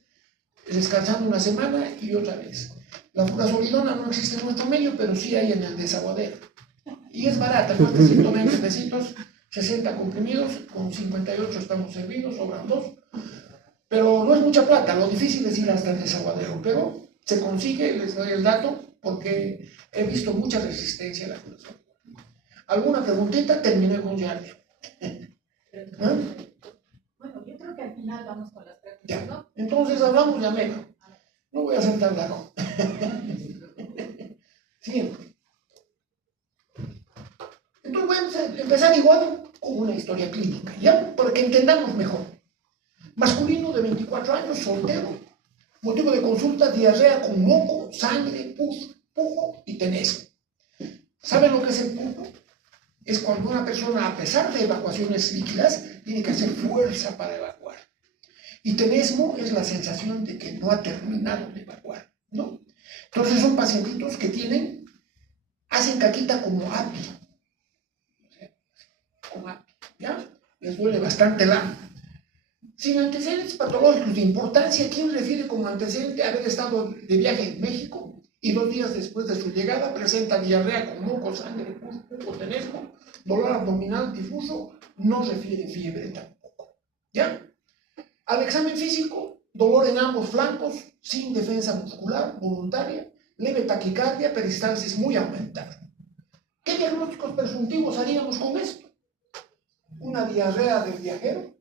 descansando una semana y otra vez. La furazolidona no existe en nuestro medio, pero sí hay en el desaguadero. Y es barata, más de 120 pesitos, 60 comprimidos, con 58 estamos servidos, sobran 2. Pero no es mucha plata, lo difícil es ir hasta el desaguadero, pero se consigue, les doy el dato, porque he visto mucha resistencia a la furazolidona. ¿Alguna preguntita? Terminemos ya. Bueno, yo creo que al final vamos con las preguntas, Ya. ¿no? Entonces hablamos de ameba. No voy a hacer tan largo. Siguiente. Entonces vamos a empezar igual con una historia clínica, ¿ya? Para que entendamos mejor. Masculino de 24 años, soltero. Motivo de consulta: diarrea con moco, sangre, pus, pujo y tenesmo. ¿Saben lo que es el pujo? Es cuando una persona, a pesar de evacuaciones líquidas, tiene que hacer fuerza para evacuar. Y tenesmo es la sensación de que no ha terminado de evacuar, ¿no? Entonces son pacientitos que hacen caquita como api. Como api, ¿ya? Les duele bastante la. Sin antecedentes patológicos de importancia, ¿quién refiere como antecedente haber estado de viaje en México y 2 días después de su llegada presenta diarrea con moco, sangre, pus, tenesmo, dolor abdominal difuso? No refiere fiebre tampoco, ¿ya? Al examen físico, dolor en ambos flancos, sin defensa muscular voluntaria, leve taquicardia, peristalsis muy aumentada. ¿Qué diagnósticos presuntivos haríamos con esto? Una diarrea del viajero,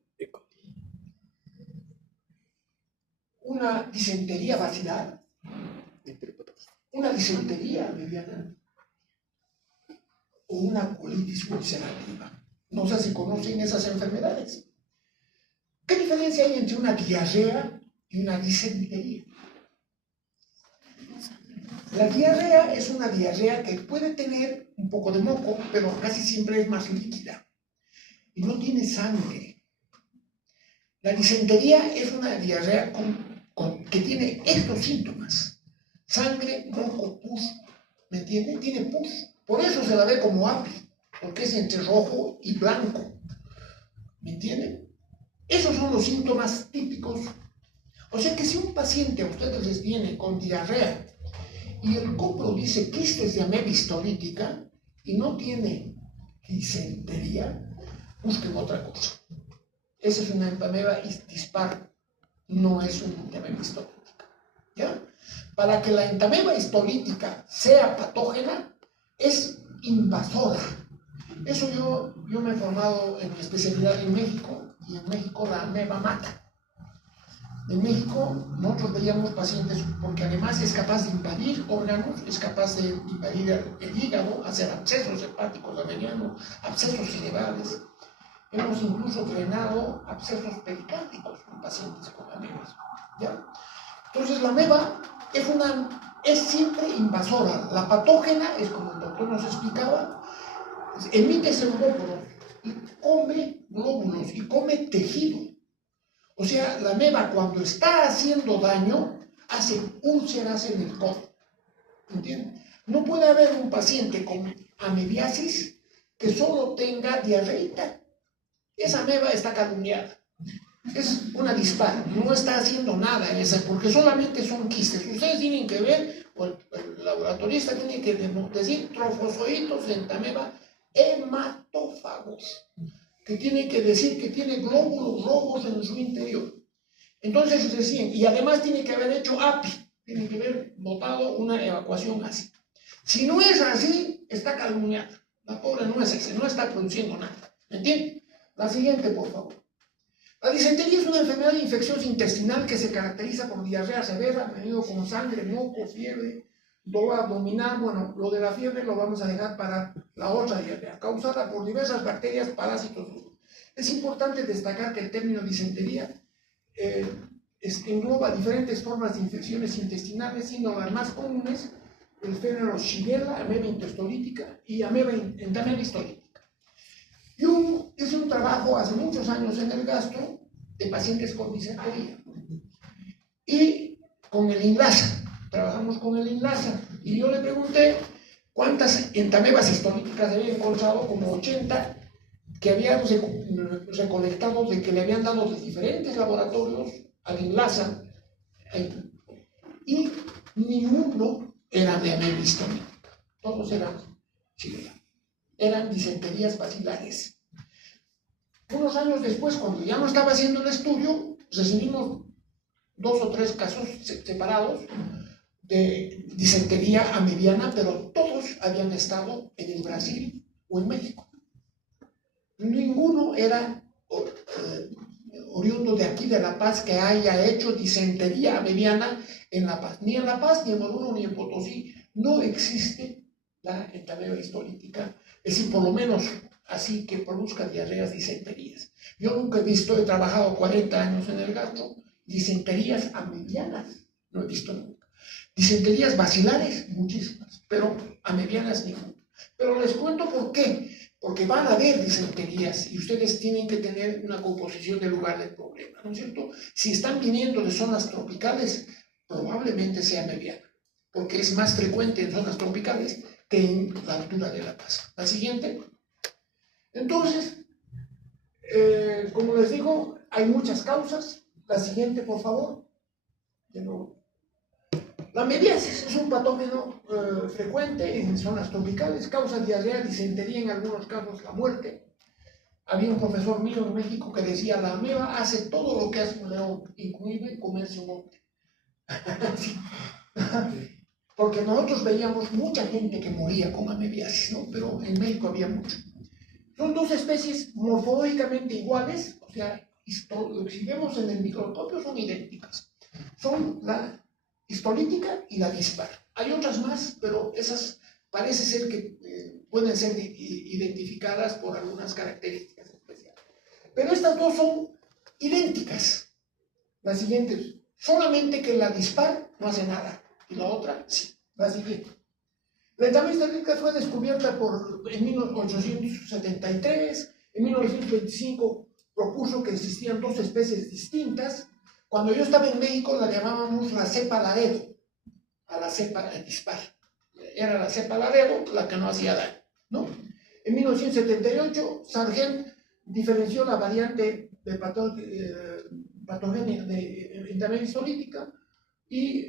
una disentería vaginal, una disentería mediana o una colitis ulcerativa. No sé si conocen esas enfermedades. ¿Qué diferencia hay entre una diarrea y una disentería? La diarrea es una diarrea que puede tener un poco de moco, pero casi siempre es más líquida y no tiene sangre. La disentería es una diarrea que tiene estos síntomas: sangre, moco, pus. ¿Me entienden? Tiene pus. Por eso se la ve como api, porque es entre rojo y blanco. ¿Me entienden? Esos son los síntomas típicos. O sea que si un paciente a ustedes les viene con diarrea y el copro dice quistes de ameba histolítica y no tiene disentería, busquen otra cosa. Esa es una ameba dispar, no es una ameba histolítica, ¿ya? Para que la ameba histolítica sea patógena, es invasora. Eso yo me he formado en mi especialidad en México, y en México la ameba mata. En México nosotros veíamos pacientes, porque además es capaz de invadir órganos, es capaz de invadir el hígado, hacer abscesos hepáticos avenianos, abscesos cerebrales. Hemos incluso drenado abscesos pericárdicos en pacientes con amebas, ¿ya? Entonces la ameba es siempre invasora. La patógena es, como el doctor nos explicaba, emite seudóporos y come glóbulos y come tejido. O sea, la ameba cuando está haciendo daño, hace úlceras en el codo. ¿Entienden? No puede haber un paciente con amebiasis que solo tenga diarreita. Esa ameba está calumniada. Es una dispara, no está haciendo nada en esa, porque solamente son quistes. Ustedes tienen que ver, o el laboratorista tiene que decir trofozoitos en ameba hematófagos, que tiene que decir que tiene glóbulos rojos en su interior. Entonces decían, y además tiene que haber hecho API, tiene que haber botado una evacuación así. Si no es así, está calumniada. La pobre no es así, no está produciendo nada. ¿Me entienden? La siguiente, por favor. La disentería es una enfermedad infecciosa intestinal que se caracteriza por diarrea severa, a menudo con sangre, moco, fiebre, dolor abdominal. Bueno, lo de la fiebre lo vamos a dejar para la otra diarrea, causada por diversas bacterias, parásitos. Es importante destacar que el término disentería engloba diferentes formas de infecciones intestinales, siendo las más comunes el género Shigella, ameba intestolítica y ameba histolítica. Yo hice un trabajo hace muchos años en el gastro de pacientes con disentería y con el INLASA. Trabajamos con el INLASA y yo le pregunté cuántas entamebas histolíticas había encontrado, como 80 que habían recolectado, de que le habían dado de diferentes laboratorios al INLASA, y ninguno era de ameba histolítica, todos eran Shigella, eran disenterías bacilares. Unos años después, cuando ya no estaba haciendo el estudio, recibimos 2 o 3 casos separados de disentería amebiana, pero todos habían estado en el Brasil o en México. Ninguno era oriundo de aquí de La Paz que haya hecho disentería amebiana en La Paz. Ni en La Paz, ni en Oruro, ni en Potosí no existe la entameba histolítica, es decir, por lo menos así que produzca diarreas, disenterías. Yo nunca he visto, he trabajado 40 años en el gastro, disenterías amebianas, no he visto nunca. Disenterías bacilares, muchísimas, pero amebianas ninguna. Pero les cuento por qué. Porque van a haber disenterías y ustedes tienen que tener una composición del lugar del problema, ¿no es cierto? Si están viniendo de zonas tropicales, probablemente sea amebiana, porque es más frecuente en zonas tropicales que en la altura de La Paz. La siguiente. Entonces, como les digo, hay muchas causas. La siguiente, por favor. De nuevo. La amebiasis es un patógeno frecuente en zonas tropicales, causa diarrea, disentería, en algunos casos la muerte. Había un profesor mío en México que decía: la ameba hace todo lo que hace un león, incluido comerse un hombre. Porque nosotros veíamos mucha gente que moría con amebiasis, ¿no? Pero en México había mucho. Son 2 especies morfológicamente iguales, o sea, si vemos en el microscopio son idénticas. Son la histolítica y la dispar. Hay otras más, pero esas parece ser que pueden ser identificadas por algunas características especiales. Pero estas 2 son idénticas. La siguiente, solamente que la dispar no hace nada y la otra sí. La siguiente. La entameba histolítica fue descubierta en 1873. En 1925 propuso que existían 2 especies distintas. Cuando yo estaba en México la llamábamos la cepa Laredo, a la cepa dispar. Era la cepa Laredo la que no hacía daño, ¿no? En 1978, Sargent diferenció la variante de patogenia de entameba histolítica y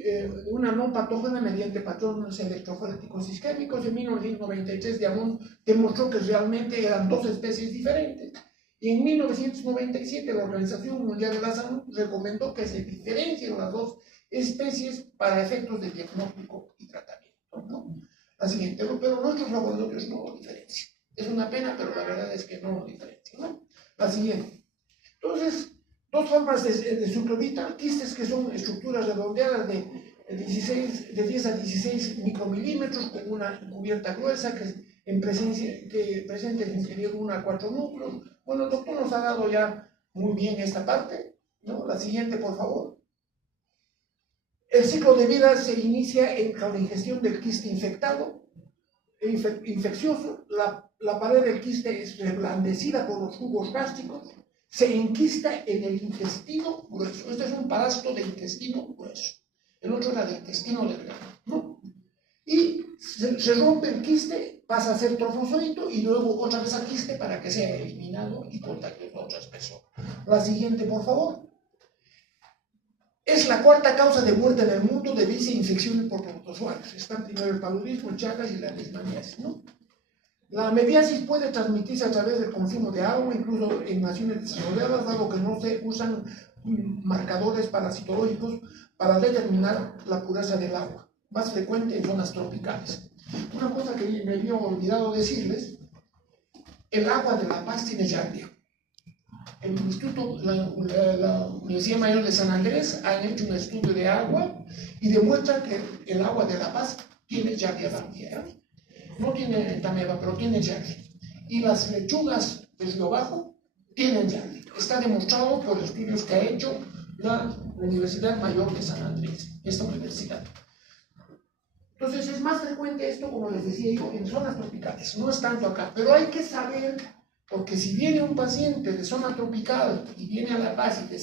una no patógena mediante patrones electrofóreticos isquémicos. En 1993, demostró que realmente eran 2 especies diferentes. Y en 1997 la Organización Mundial de la Salud recomendó que se diferencien las 2 especies para efectos de diagnóstico y tratamiento, ¿no? La siguiente, pero nuestros laboratorios no lo diferencian. Es una pena, pero la verdad es que no lo diferencian, ¿no? La siguiente. Entonces, 2 formas de subclorita, quistes que son estructuras redondeadas de 10 a 16 micromilímetros con una cubierta gruesa que presenta en el interior 1 a 4 núcleos. Bueno, el doctor nos ha dado ya muy bien esta parte, ¿no? La siguiente, por favor. El ciclo de vida se inicia con la ingestión del quiste infectado, infeccioso. La pared del quiste es reblandecida por los jugos gástricos, se enquista en el intestino grueso. Este es un parásito de intestino grueso. El otro era de intestino delgado, ¿no? Y se rompe el quiste, pasa a ser trofozoito y luego otra vez al quiste para que sea eliminado y contagioso a otras personas. La siguiente, por favor. Es la 4ª causa de muerte en el mundo debido a infecciones por protozoarios. Están primero el paludismo, el chagas y la leishmaniasis, ¿no? La amebiasis puede transmitirse a través del consumo de agua, incluso en naciones desarrolladas, dado que no se usan marcadores parasitológicos para determinar la pureza del agua, más frecuente en zonas tropicales. Una cosa que me había olvidado decirles: el agua de La Paz tiene yardia. El instituto, la Universidad Mayor de San Andrés han hecho un estudio de agua y demuestra que el agua de La Paz tiene yardia también. No tiene entameba, pero tiene yardia. Y las lechugas de Río Bajo tienen yardia. Está demostrado por estudios que ha hecho la Universidad Mayor de San Andrés, esta universidad. Entonces es más frecuente esto, como les decía yo, en zonas tropicales, no es tanto acá, pero hay que saber, porque si viene un paciente de zona tropical y viene a La Paz y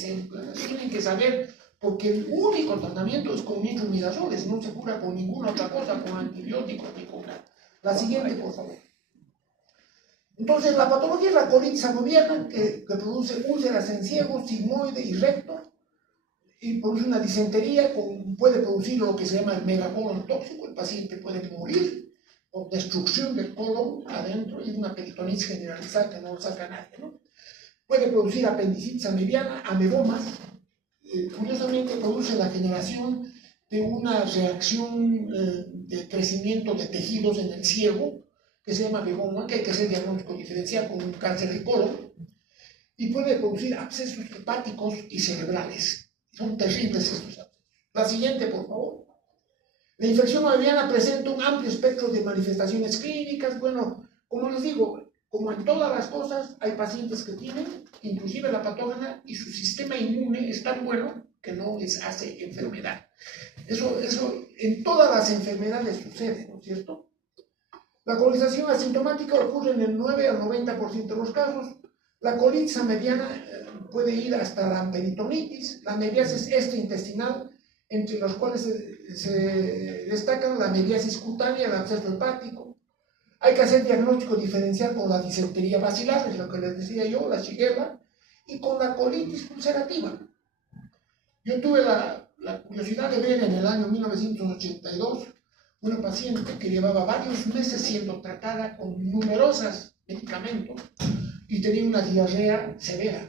tienen que saber, porque el único tratamiento es con nitromidazoles, no se cura con ninguna otra cosa, con antibióticos ni con nada. La siguiente, por favor. Entonces, la patología es la colitis sanoviana, que produce úlceras en ciego, sigmoide y recto, y produce una disentería, puede producir lo que se llama el megacolon tóxico, el paciente puede morir por destrucción del colon adentro y una peritonitis generalizada que no lo saca nadie, ¿no? Puede producir apendicitis amebiana, amebomas, curiosamente produce la generación de una reacción de crecimiento de tejidos en el ciego, que se llama ameboma, que hay que hacer diagnóstico diferencial con un cáncer de colon, y puede producir abscesos hepáticos y cerebrales. Son terribles estos abscesos. La siguiente, por favor. La infección amebiana presenta un amplio espectro de manifestaciones clínicas. Bueno, como les digo, como en todas las cosas, hay pacientes que tienen, inclusive la patógena, y su sistema inmune es tan bueno que no les hace enfermedad. Eso en todas las enfermedades sucede, ¿no es cierto? La colonización asintomática ocurre en el 9 al 90% de los casos. La colitis amebiana puede ir hasta la peritonitis, la mediasis extraintestinal, entre los cuales se destacan la mediasis cutánea, el absceso hepático. Hay que hacer diagnóstico diferencial con la disentería bacilar, es lo que les decía yo, la shigella, y con la colitis ulcerativa. Yo tuve la curiosidad de ver en el año 1982 una paciente que llevaba varios meses siendo tratada con numerosos medicamentos y tenía una diarrea severa.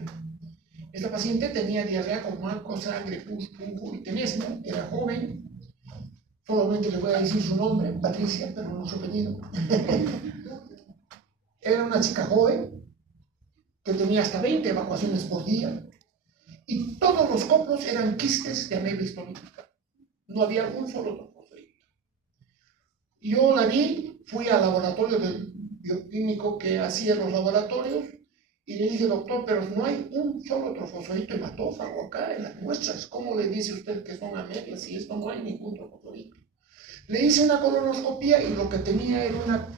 Esta paciente tenía diarrea con marco, sangre, pus, pulpo y tenesmo, era joven, solamente le voy a decir su nombre, Patricia, pero no su apellido. Era una chica joven que tenía hasta 20 evacuaciones por día y todos los coplos eran quistes de ameba histolítica. No había un solo trofozoito. Yo la vi, fui al laboratorio del bioquímico que hacía los laboratorios y le dije, doctor, pero no hay un solo trofozoito hematófago acá en las muestras. ¿Cómo le dice usted que son amebias si esto no hay ningún trofozoito? Le hice una colonoscopia y lo que tenía era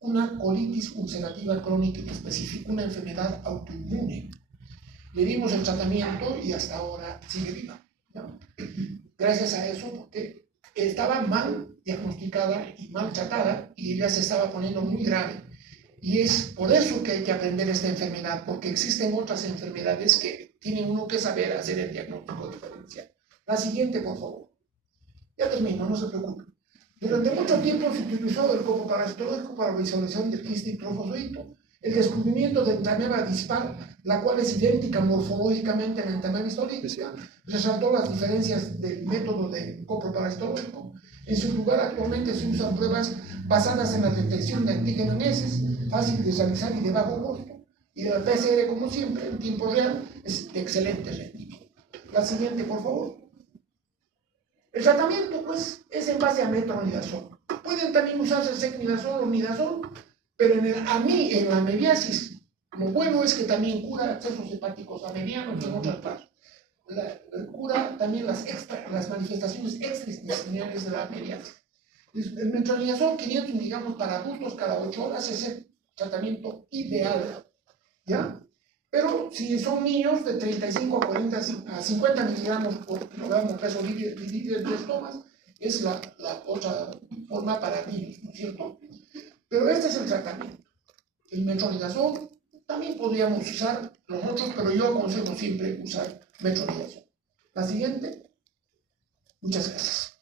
una colitis ulcerativa crónica específica, una enfermedad autoinmune. Le dimos el tratamiento y hasta ahora sigue viva, ¿no? Gracias a eso, porque estaba mal diagnosticada y mal tratada y ella se estaba poniendo muy grave. Y es por eso que hay que aprender esta enfermedad, porque existen otras enfermedades que tiene uno que saber hacer el diagnóstico diferencial. La siguiente, por favor. Ya termino, no se preocupe. Durante mucho tiempo se utilizó el copo parasitológico para la visualización del quiste y trofozoito. El descubrimiento de Entamoeba dispar, la cual es idéntica morfológicamente a la Entamoeba histolítica, resaltó las diferencias del método de copo parasitológico. En su lugar, actualmente se usan pruebas basadas en la detección de antígeno en heces, fácil de realizar y de bajo costo. Y el PCR, como siempre, en tiempo real, es de excelente rendimiento. La siguiente, por favor. El tratamiento, pues, es en base a metronidazol. Pueden también usarse secnidazol o nidazol, pero en la amebiasis, lo bueno es que también cura abscesos hepáticos amebianos y en otras partes. Cura también las manifestaciones extraintestinales de la amebiasis. El metronidazol 500 miligramos para adultos cada 8 horas es el tratamiento ideal, ¿ya? Pero si son niños de 35 a 50 miligramos por kilogramo peso dividido entre estomas, es la otra forma para niños, ¿no es cierto? Pero este es el tratamiento. El metronidazol también podríamos usar los otros, pero yo aconsejo siempre usar metronidazol. La siguiente. Muchas gracias.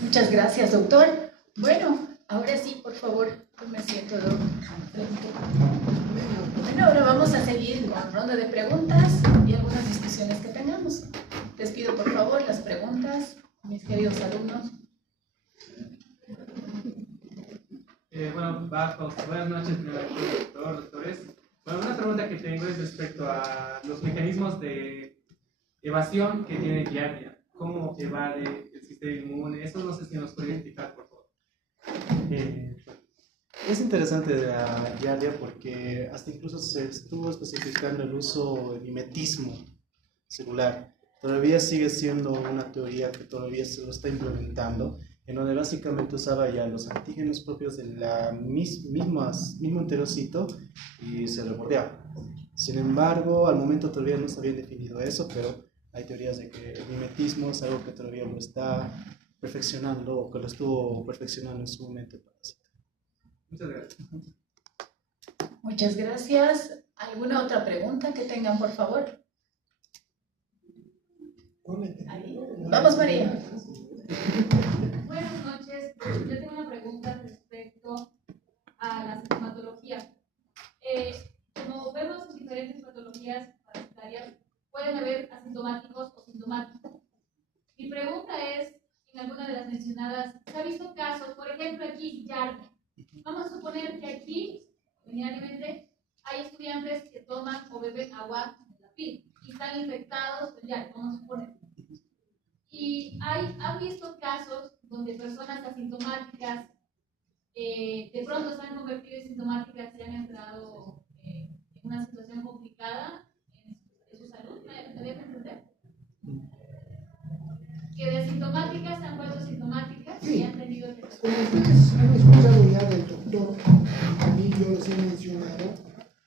Muchas gracias, doctor. Bueno, ahora sí, por favor, tome asiento, doctor. Bueno, ahora vamos a seguir con ronda de preguntas y algunas discusiones que tengamos. Les pido, por favor, las preguntas, mis queridos alumnos. Buenas noches, doctores. Bueno, una pregunta que tengo es respecto a los mecanismos de evasión que tiene Giardia. cómo evade el sistema inmune. Eso no sé si nos puede explicar, por favor. Es interesante de la giardia porque hasta incluso se estuvo especificando el uso del mimetismo celular. Todavía sigue siendo una teoría que todavía se lo está implementando, en donde básicamente usaba ya los antígenos propios de la mismo enterocito y se rebordeaba. Sin embargo, al momento todavía no se había definido eso, pero hay teorías de que el mimetismo es algo que todavía lo está perfeccionando o que lo estuvo perfeccionando en su momento. Muchas gracias. Muchas gracias. ¿Alguna otra pregunta que tengan, por favor? Ahí. Vamos, María. Buenas noches. Yo tengo una pregunta respecto a la sintomatología. Como vemos en diferentes patologías parasitarias, pueden haber asintomáticos o sintomáticos. Mi pregunta es, en alguna de las mencionadas, ¿se ha visto casos, por ejemplo, aquí, giardia? Vamos a suponer que aquí, ordinariamente, hay estudiantes que toman o beben agua de la PIB y están infectados con giardia, vamos a suponer. Y han visto casos donde personas asintomáticas de pronto se han convertido en sintomáticas y han entrado en una situación complicada en su salud. ¿Me dejan entender? Que de asintomáticas se han vuelto sintomáticas y han tenido que... Como ustedes han escuchado ya del doctor, a mí yo les he mencionado,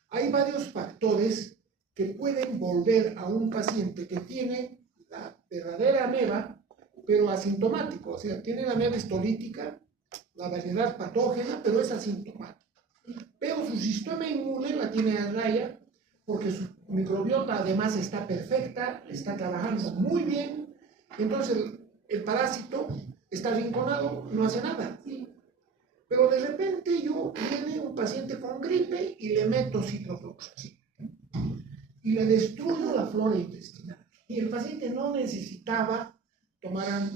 hay varios factores que pueden volver a un paciente que tiene la verdadera ameba, pero asintomático, o sea, tiene la ameba histolítica, la variedad patógena, pero es asintomático. Pero su sistema inmune la tiene a raya, porque su microbiota además está perfecta, está trabajando muy bien, entonces el parásito está arrinconado, no hace nada. Pero de repente viene un paciente con gripe y le meto ciprofloxacina y le destruyo la flora intestinal. Y el paciente no necesitaba tomar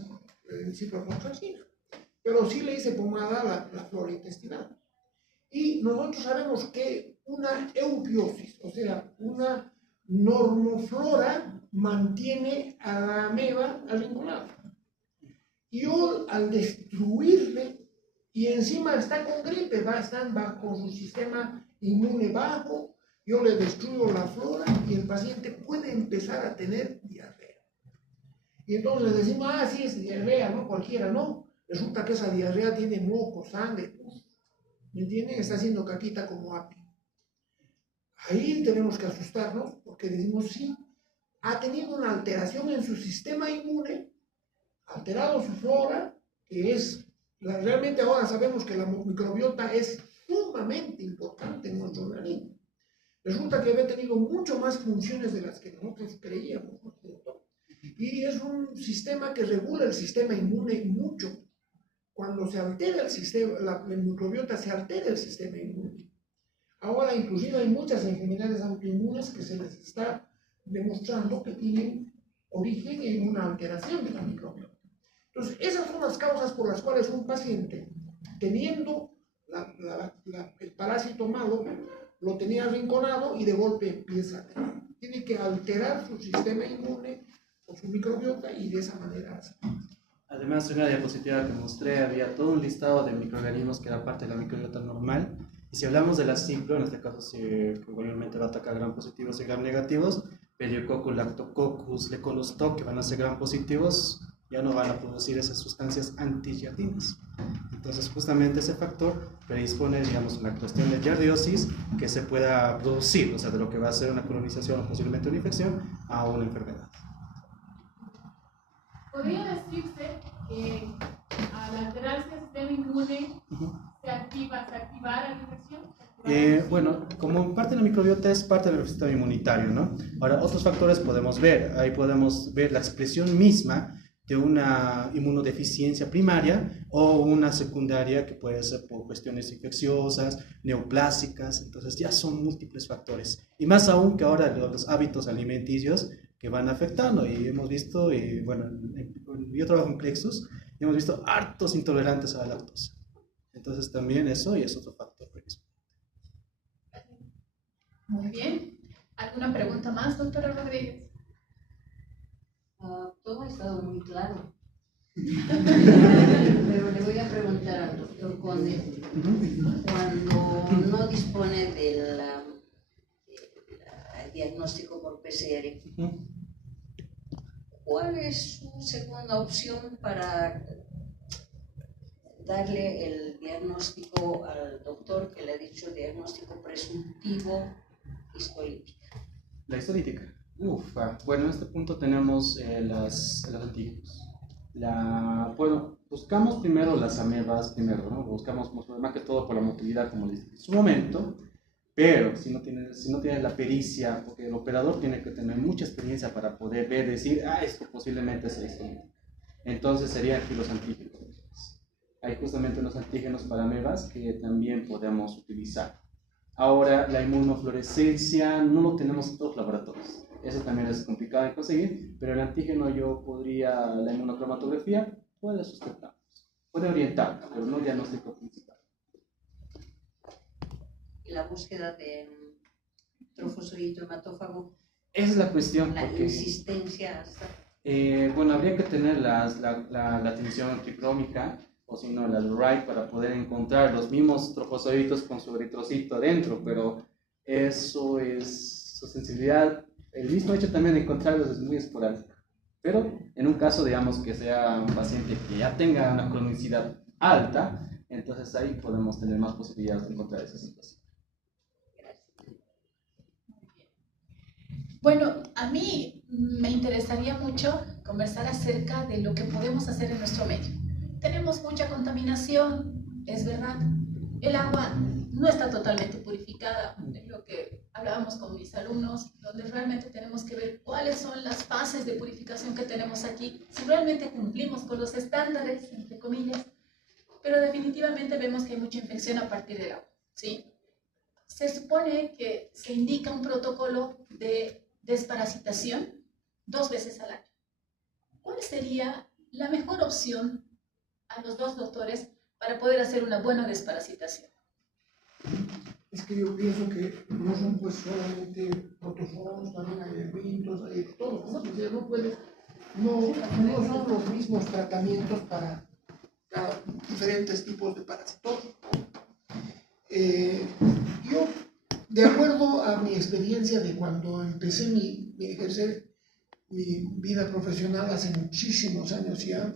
ciprofloxacina, pero sí le hice pomada la flora intestinal. Y nosotros sabemos que una eubiosis, o sea, una normoflora, mantiene a la ameba arrinconada. Y yo, al destruirle, y encima está con gripe, están bajo su sistema inmune bajo, yo le destruyo la flora y el paciente puede empezar a tener diarrea. Y entonces le decimos, sí, es diarrea, no cualquiera, no. Resulta que esa diarrea tiene moco, sangre, ¿me entienden? Está haciendo caquita como apio. Ahí tenemos que asustarnos porque decimos, sí, ha tenido una alteración en su sistema inmune, alterado su flora, que es, realmente ahora sabemos que la microbiota es sumamente importante en nuestro organismo. Resulta que había tenido mucho más funciones de las que nosotros creíamos, ¿no? Y es un sistema que regula el sistema inmune mucho. Cuando se altera el sistema, la microbiota se altera el sistema inmune. Ahora inclusive hay muchas enfermedades autoinmunes que se les está demostrando que tienen origen en una alteración de la microbiota. Entonces, esas son las causas por las cuales un paciente, teniendo el parásito malo, lo tenía arrinconado y de golpe empieza a tener. Tiene que alterar su sistema inmune o su microbiota y de esa manera hace. Además, en una diapositiva que mostré había todo un listado de microorganismos que era parte de la microbiota normal. Y si hablamos de la ciclo, en este caso que igualmente va a atacar gram positivos y gram negativos, Pediococcus, Lactococcus, Leconostoc, que van a ser gram positivos, ya no van a producir esas sustancias antigiardinas. Entonces, justamente ese factor predispone, digamos, una cuestión de giardiosis que se pueda producir, o sea, de lo que va a ser una colonización o posiblemente una infección a una enfermedad. ¿Podría decirse que al alterarse el sistema inmune se activara la infección? Bueno, como parte de la microbiota es parte del sistema inmunitario, ¿no? Ahora, otros factores podemos ver. Ahí podemos ver la expresión misma de una inmunodeficiencia primaria o una secundaria que puede ser por cuestiones infecciosas, neoplásicas. Entonces ya son múltiples factores. Y más aún que ahora los hábitos alimenticios que van afectando. Y hemos visto, bueno, yo trabajo en Plexus, y hemos visto hartos intolerantes a la lactosa. Entonces también eso y es otro factor. Muy bien. ¿Alguna pregunta más, doctora Rodríguez? Todo ha estado muy claro. Pero le voy a preguntar al doctor Conde, cuando no dispone del diagnóstico por PCR, ¿cuál es su segunda opción para darle el diagnóstico al doctor que le ha dicho diagnóstico presuntivo histolítica? La histolítica. Bueno, en este punto tenemos los antígenos. Bueno, buscamos primero las amebas, ¿no? Buscamos más que todo por la motilidad, como les dije en su momento, pero si no tienes la pericia, porque el operador tiene que tener mucha experiencia para poder ver, decir, esto posiblemente es histolítica. Entonces serían aquí los antígenos. Hay justamente unos antígenos para amebas que también podemos utilizar. Ahora, la inmunofluorescencia no lo tenemos en todos los laboratorios. Eso también es complicado de conseguir, pero el antígeno la inmunocromatografía puede sustentarnos, puede orientarnos, pero no el diagnóstico principal. ¿Y la búsqueda de trofosodito hematófago? Esa es la cuestión. La porque, insistencia hasta... bueno, habría que tener la tinción tricrómica, o si no, la Luride, para poder encontrar los mismos trofosoditos con su eritrocito adentro, pero eso es su sensibilidad. El mismo hecho también de encontrarlos es muy esporádico, pero en un caso, digamos, que sea un paciente que ya tenga una cronicidad alta, entonces ahí podemos tener más posibilidades de encontrar esa situación. Bueno, a mí me interesaría mucho conversar acerca de lo que podemos hacer en nuestro medio. Tenemos mucha contaminación, es verdad. El agua no está totalmente purificada, es lo que hablábamos con mis alumnos, donde realmente tenemos que ver cuáles son las fases de purificación que tenemos aquí, si realmente cumplimos con los estándares, entre comillas, pero definitivamente vemos que hay mucha infección a partir del agua, ¿sí? Se supone que se indica un protocolo de desparasitación 2 veces al año. ¿Cuál sería la mejor opción a los 2 doctores para poder hacer una buena desparasitación? Es que yo pienso que no son pues solamente protozoos, también hay herbitos, hay todo, ¿no? O sea, no son los mismos tratamientos para diferentes tipos de parásitos. Yo, de acuerdo a mi experiencia de cuando empecé mi vida profesional hace muchísimos años ya,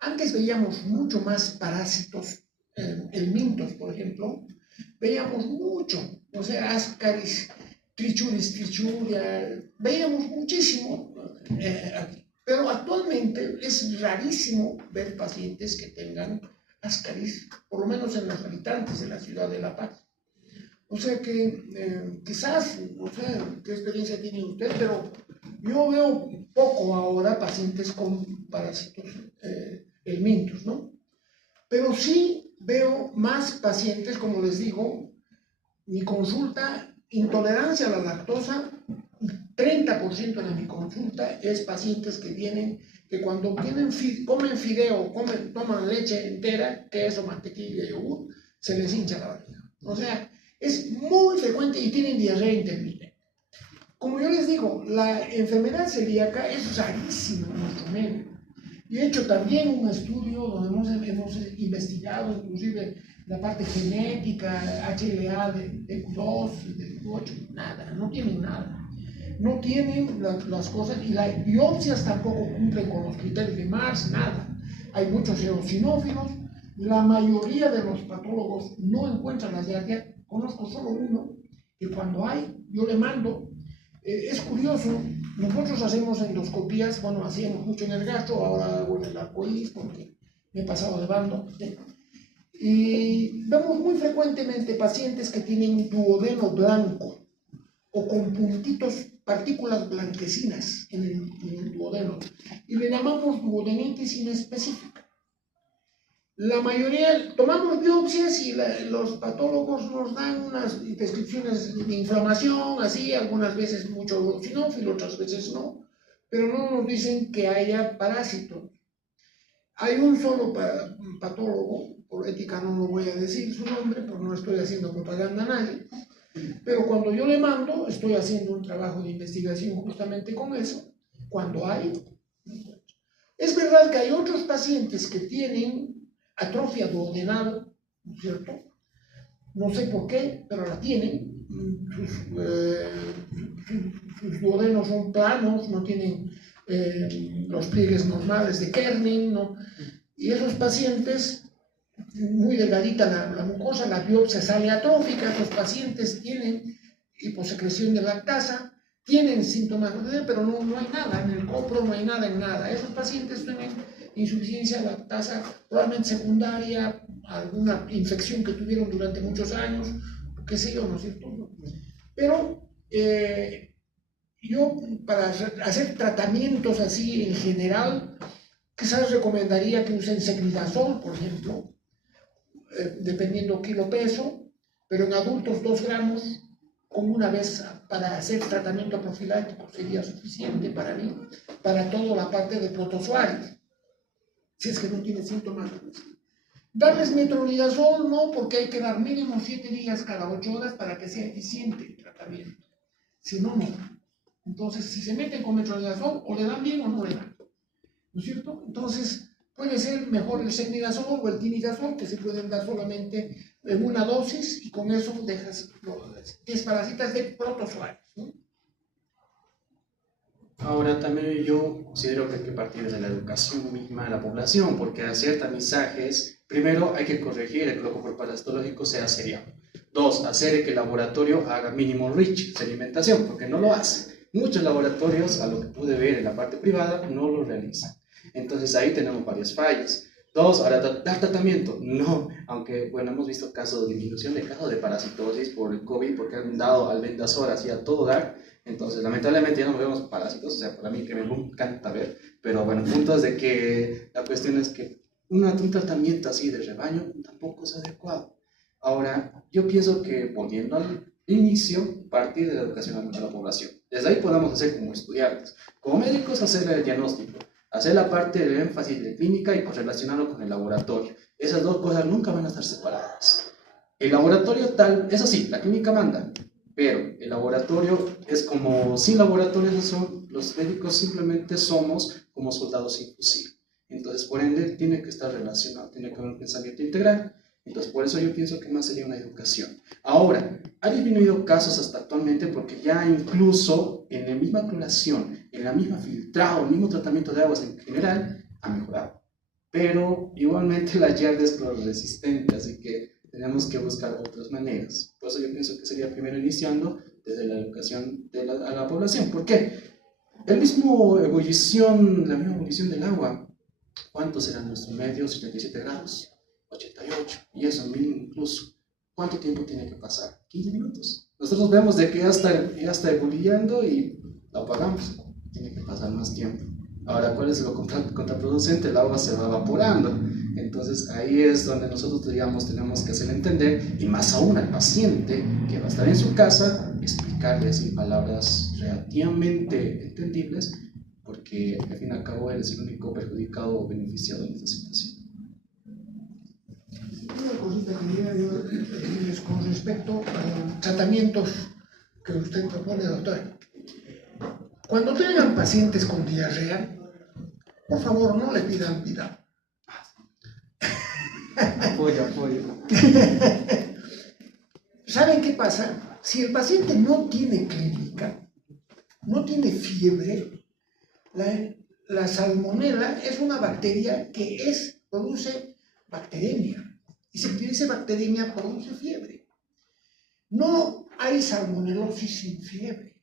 antes veíamos mucho más parásitos, helmintos, por ejemplo, veíamos mucho, o sea, Ascaris, Trichuria, veíamos muchísimo aquí. Pero actualmente es rarísimo ver pacientes que tengan Ascaris, por lo menos en los habitantes de la ciudad de La Paz. O sea que quizás, no sé qué experiencia tiene usted, pero yo veo poco ahora pacientes con parásitos helmintos, ¿no? Pero sí veo más pacientes, como les digo, mi consulta, intolerancia a la lactosa, 30% de mi consulta es pacientes que cuando comen fideo, toman leche entera, queso, mantequilla y yogur, se les hincha la barriga. O sea, es muy frecuente y tienen diarrea intermitente. Como yo les digo, la enfermedad celíaca es rarísima en nuestro medio. Y he hecho también un estudio donde hemos investigado inclusive la parte genética, HLA de Q2, de Q8, nada, no tienen nada. No tienen las cosas, y las biopsias tampoco cumplen con los criterios de Mars, nada. Hay muchos eosinófilos, la mayoría de los patólogos no encuentran las diarreas. Conozco solo uno, que cuando hay, yo le mando. Es curioso, nosotros hacemos endoscopías, bueno, hacíamos mucho en el gastro, ahora hago en el arcoíris porque me he pasado de bando. Y vemos muy frecuentemente pacientes que tienen duodeno blanco o con puntitos, partículas blanquecinas en el duodeno, y le llamamos duodenitis inespecífica. La mayoría, tomamos biopsias y los patólogos nos dan unas descripciones de inflamación, así, algunas veces mucho eosinófilo, otras veces no, pero no nos dicen que haya parásitos. Hay un solo patólogo, por ética no lo voy a decir su nombre, porque no estoy haciendo propaganda a nadie, pero cuando yo le mando, estoy haciendo un trabajo de investigación justamente con eso, cuando hay. Es verdad que hay otros pacientes que tienen atrofia duodenal, ¿no es cierto? No sé por qué, pero la tienen. Sus duodenos son planos, no tienen los pliegues normales de Kerning, ¿no? Y esos pacientes, muy delgadita la mucosa, la biopsia sale atrófica, esos pacientes tienen hiposecreción de lactasa, tienen síntomas, pero no hay nada, en el copro no hay nada en nada. Esos pacientes tienen insuficiencia de lactasa, probablemente secundaria, alguna infección que tuvieron durante muchos años, qué sé yo, ¿no es cierto? Pero yo, para hacer tratamientos así en general, quizás recomendaría que usen secnidazol, por ejemplo, dependiendo kilo-peso, pero en adultos 2 gramos con una vez para hacer tratamiento profiláctico sería suficiente para mí, para toda la parte de protozoarios, si es que no tiene síntomas. Darles metronidazol no, porque hay que dar mínimo 7 días cada 8 horas para que sea eficiente el tratamiento, si no, no. Entonces, si se meten con metronidazol, o le dan bien o no le dan, ¿no es cierto? Entonces, puede ser mejor el secnidazol o el tinidazol, que se pueden dar solamente en una dosis, y con eso dejas desparasitas de protozoarios, ¿no? Ahora también yo considero que hay que partir de la educación misma de la población, porque hacer tamizajes, primero hay que corregir el bloque parasitológico sea seriado. 2, hacer que el laboratorio haga mínimo reach, sedimentación, porque no lo hace. Muchos laboratorios, a lo que pude ver en la parte privada, no lo realizan. Entonces ahí tenemos varias fallas. 2, ahora dar tratamiento. No, aunque bueno, hemos visto casos de disminución de casos de parasitosis por el COVID, porque han dado albendazol así a todo dar. Entonces, lamentablemente ya no vemos parásitos, o sea, para mí que me encanta ver, pero bueno, el punto es de que la cuestión es que un tratamiento así de rebaño tampoco es adecuado. Ahora, yo pienso que, volviendo al inicio, partir de la educación a la población. Desde ahí podemos hacer como estudiantes, como médicos, hacer el diagnóstico, hacer la parte del énfasis de clínica y correlacionarlo con el laboratorio. Esas dos cosas nunca van a estar separadas. El laboratorio tal, eso sí, la clínica manda, pero el laboratorio es como, sin laboratorio los médicos simplemente somos como soldados sin fusil. Entonces, por ende, tiene que estar relacionado, tiene que haber un pensamiento integral. Entonces, por eso yo pienso que más sería una educación. Ahora, ha disminuido casos hasta actualmente porque ya incluso en la misma cloración, en la misma filtrado, el mismo tratamiento de aguas en general, ha mejorado. Pero igualmente la yarda es clorresistente, así que tenemos que buscar otras maneras. Por eso yo pienso que sería primero iniciando desde la educación a la población. ¿Por qué? La misma ebullición del agua, ¿cuánto será nuestro medio? 77 grados, 88, y eso mínimo incluso. ¿Cuánto tiempo tiene que pasar? 15 minutos. Nosotros vemos de que ya está ebulliendo y lo apagamos. Tiene que pasar más tiempo. Ahora, ¿cuál es lo contraproducente? El agua se va evaporando. Entonces, ahí es donde nosotros, digamos, tenemos que hacer entender, y más aún al paciente que va a estar en su casa, explicarles en palabras relativamente entendibles, porque al fin y al cabo él es el único perjudicado o beneficiado en esta situación. Una cosita que quería yo decirles con respecto a los tratamientos que usted propone, doctora. Cuando tengan pacientes con diarrea, por favor, no le pidan Vidal. Apoyo. ¿Saben qué pasa? Si el paciente no tiene clínica, no tiene fiebre, la salmonela es una bacteria que produce bacteremia. Y si dice bacteremia, produce fiebre. No hay salmonelosis sin fiebre.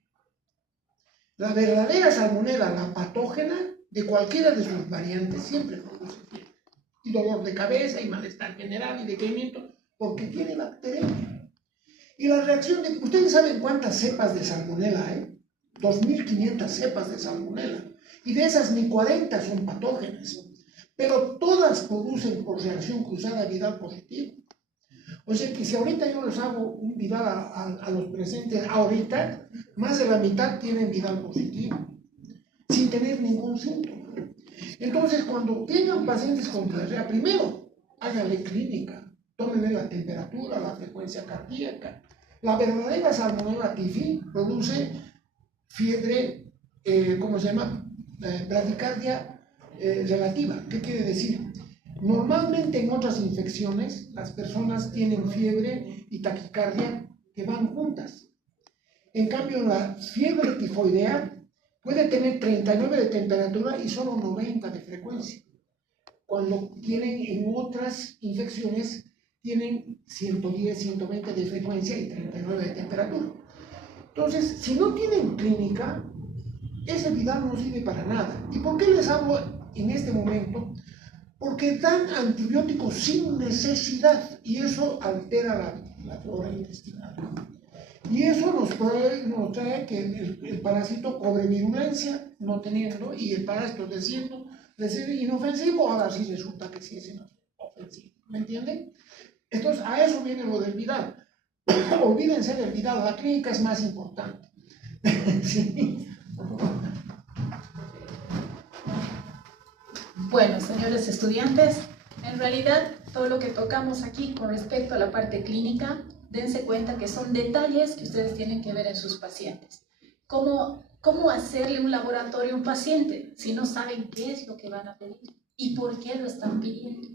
La verdadera salmonela, la patógena, de cualquiera de sus variantes, siempre produce fiebre. Y dolor de cabeza, y malestar general, y decaimiento, porque tiene bacteremia. Y la reacción de... ¿Ustedes saben cuántas cepas de salmonela hay? 2.500 cepas de salmonela. Y de esas ni 40 son patógenas. Pero todas producen por reacción cruzada Vidal positivo. O sea que si ahorita yo les hago un Vidal a los presentes, ahorita, más de la mitad tienen Vidal positivo, sin tener ningún síntoma. Entonces, cuando tengan pacientes con diarrea, primero, háganle clínica, tómenle la temperatura, la frecuencia cardíaca. La verdadera salmonella typhi produce fiebre, bradicardia relativa. ¿Qué quiere decir? Normalmente en otras infecciones las personas tienen fiebre y taquicardia que van juntas. En cambio, la fiebre tifoidea puede tener 39 de temperatura y solo 90 de frecuencia. Cuando tienen en otras infecciones, tienen 110, 120 de frecuencia y 39 de temperatura. Entonces, si no tienen clínica, ese Vidal no sirve para nada. ¿Y por qué les hablo en este momento? Porque dan antibióticos sin necesidad y eso altera la flora intestinal. Y eso nos trae que el parásito cobre virulencia, no teniendo, y el parásito de ser inofensivo, ahora sí resulta que sí es inofensivo. ¿Me entienden? Entonces, a eso viene lo del Vidal. Olvídense del Vidal, la clínica es más importante. ¿Sí? Bueno, señores estudiantes, en realidad todo lo que tocamos aquí con respecto a la parte clínica, dense cuenta que son detalles que ustedes tienen que ver en sus pacientes. ¿Cómo hacerle un laboratorio a un paciente si no saben qué es lo que van a pedir y por qué lo están pidiendo?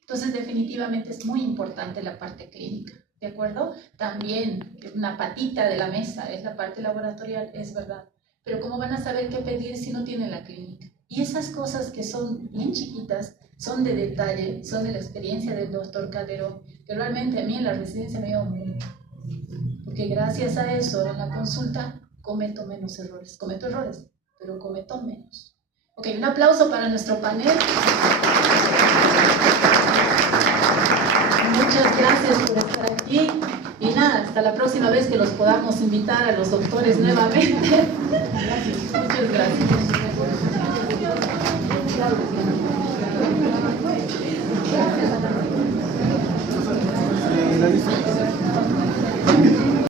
Entonces, definitivamente es muy importante la parte clínica, ¿de acuerdo? También una patita de la mesa es la parte laboratorial, es verdad. Pero ¿cómo van a saber qué pedir si no tienen la clínica? Y esas cosas que son bien chiquitas, son de detalle, son de la experiencia del doctor Calderón, que realmente a mí en la residencia me ayudó mucho. Porque gracias a eso, en la consulta, cometo menos errores. Cometo errores, pero cometo menos. Ok, un aplauso para nuestro panel. Muchas gracias por estar aquí. Y nada, hasta la próxima vez que los podamos invitar a los doctores nuevamente. Muchas gracias.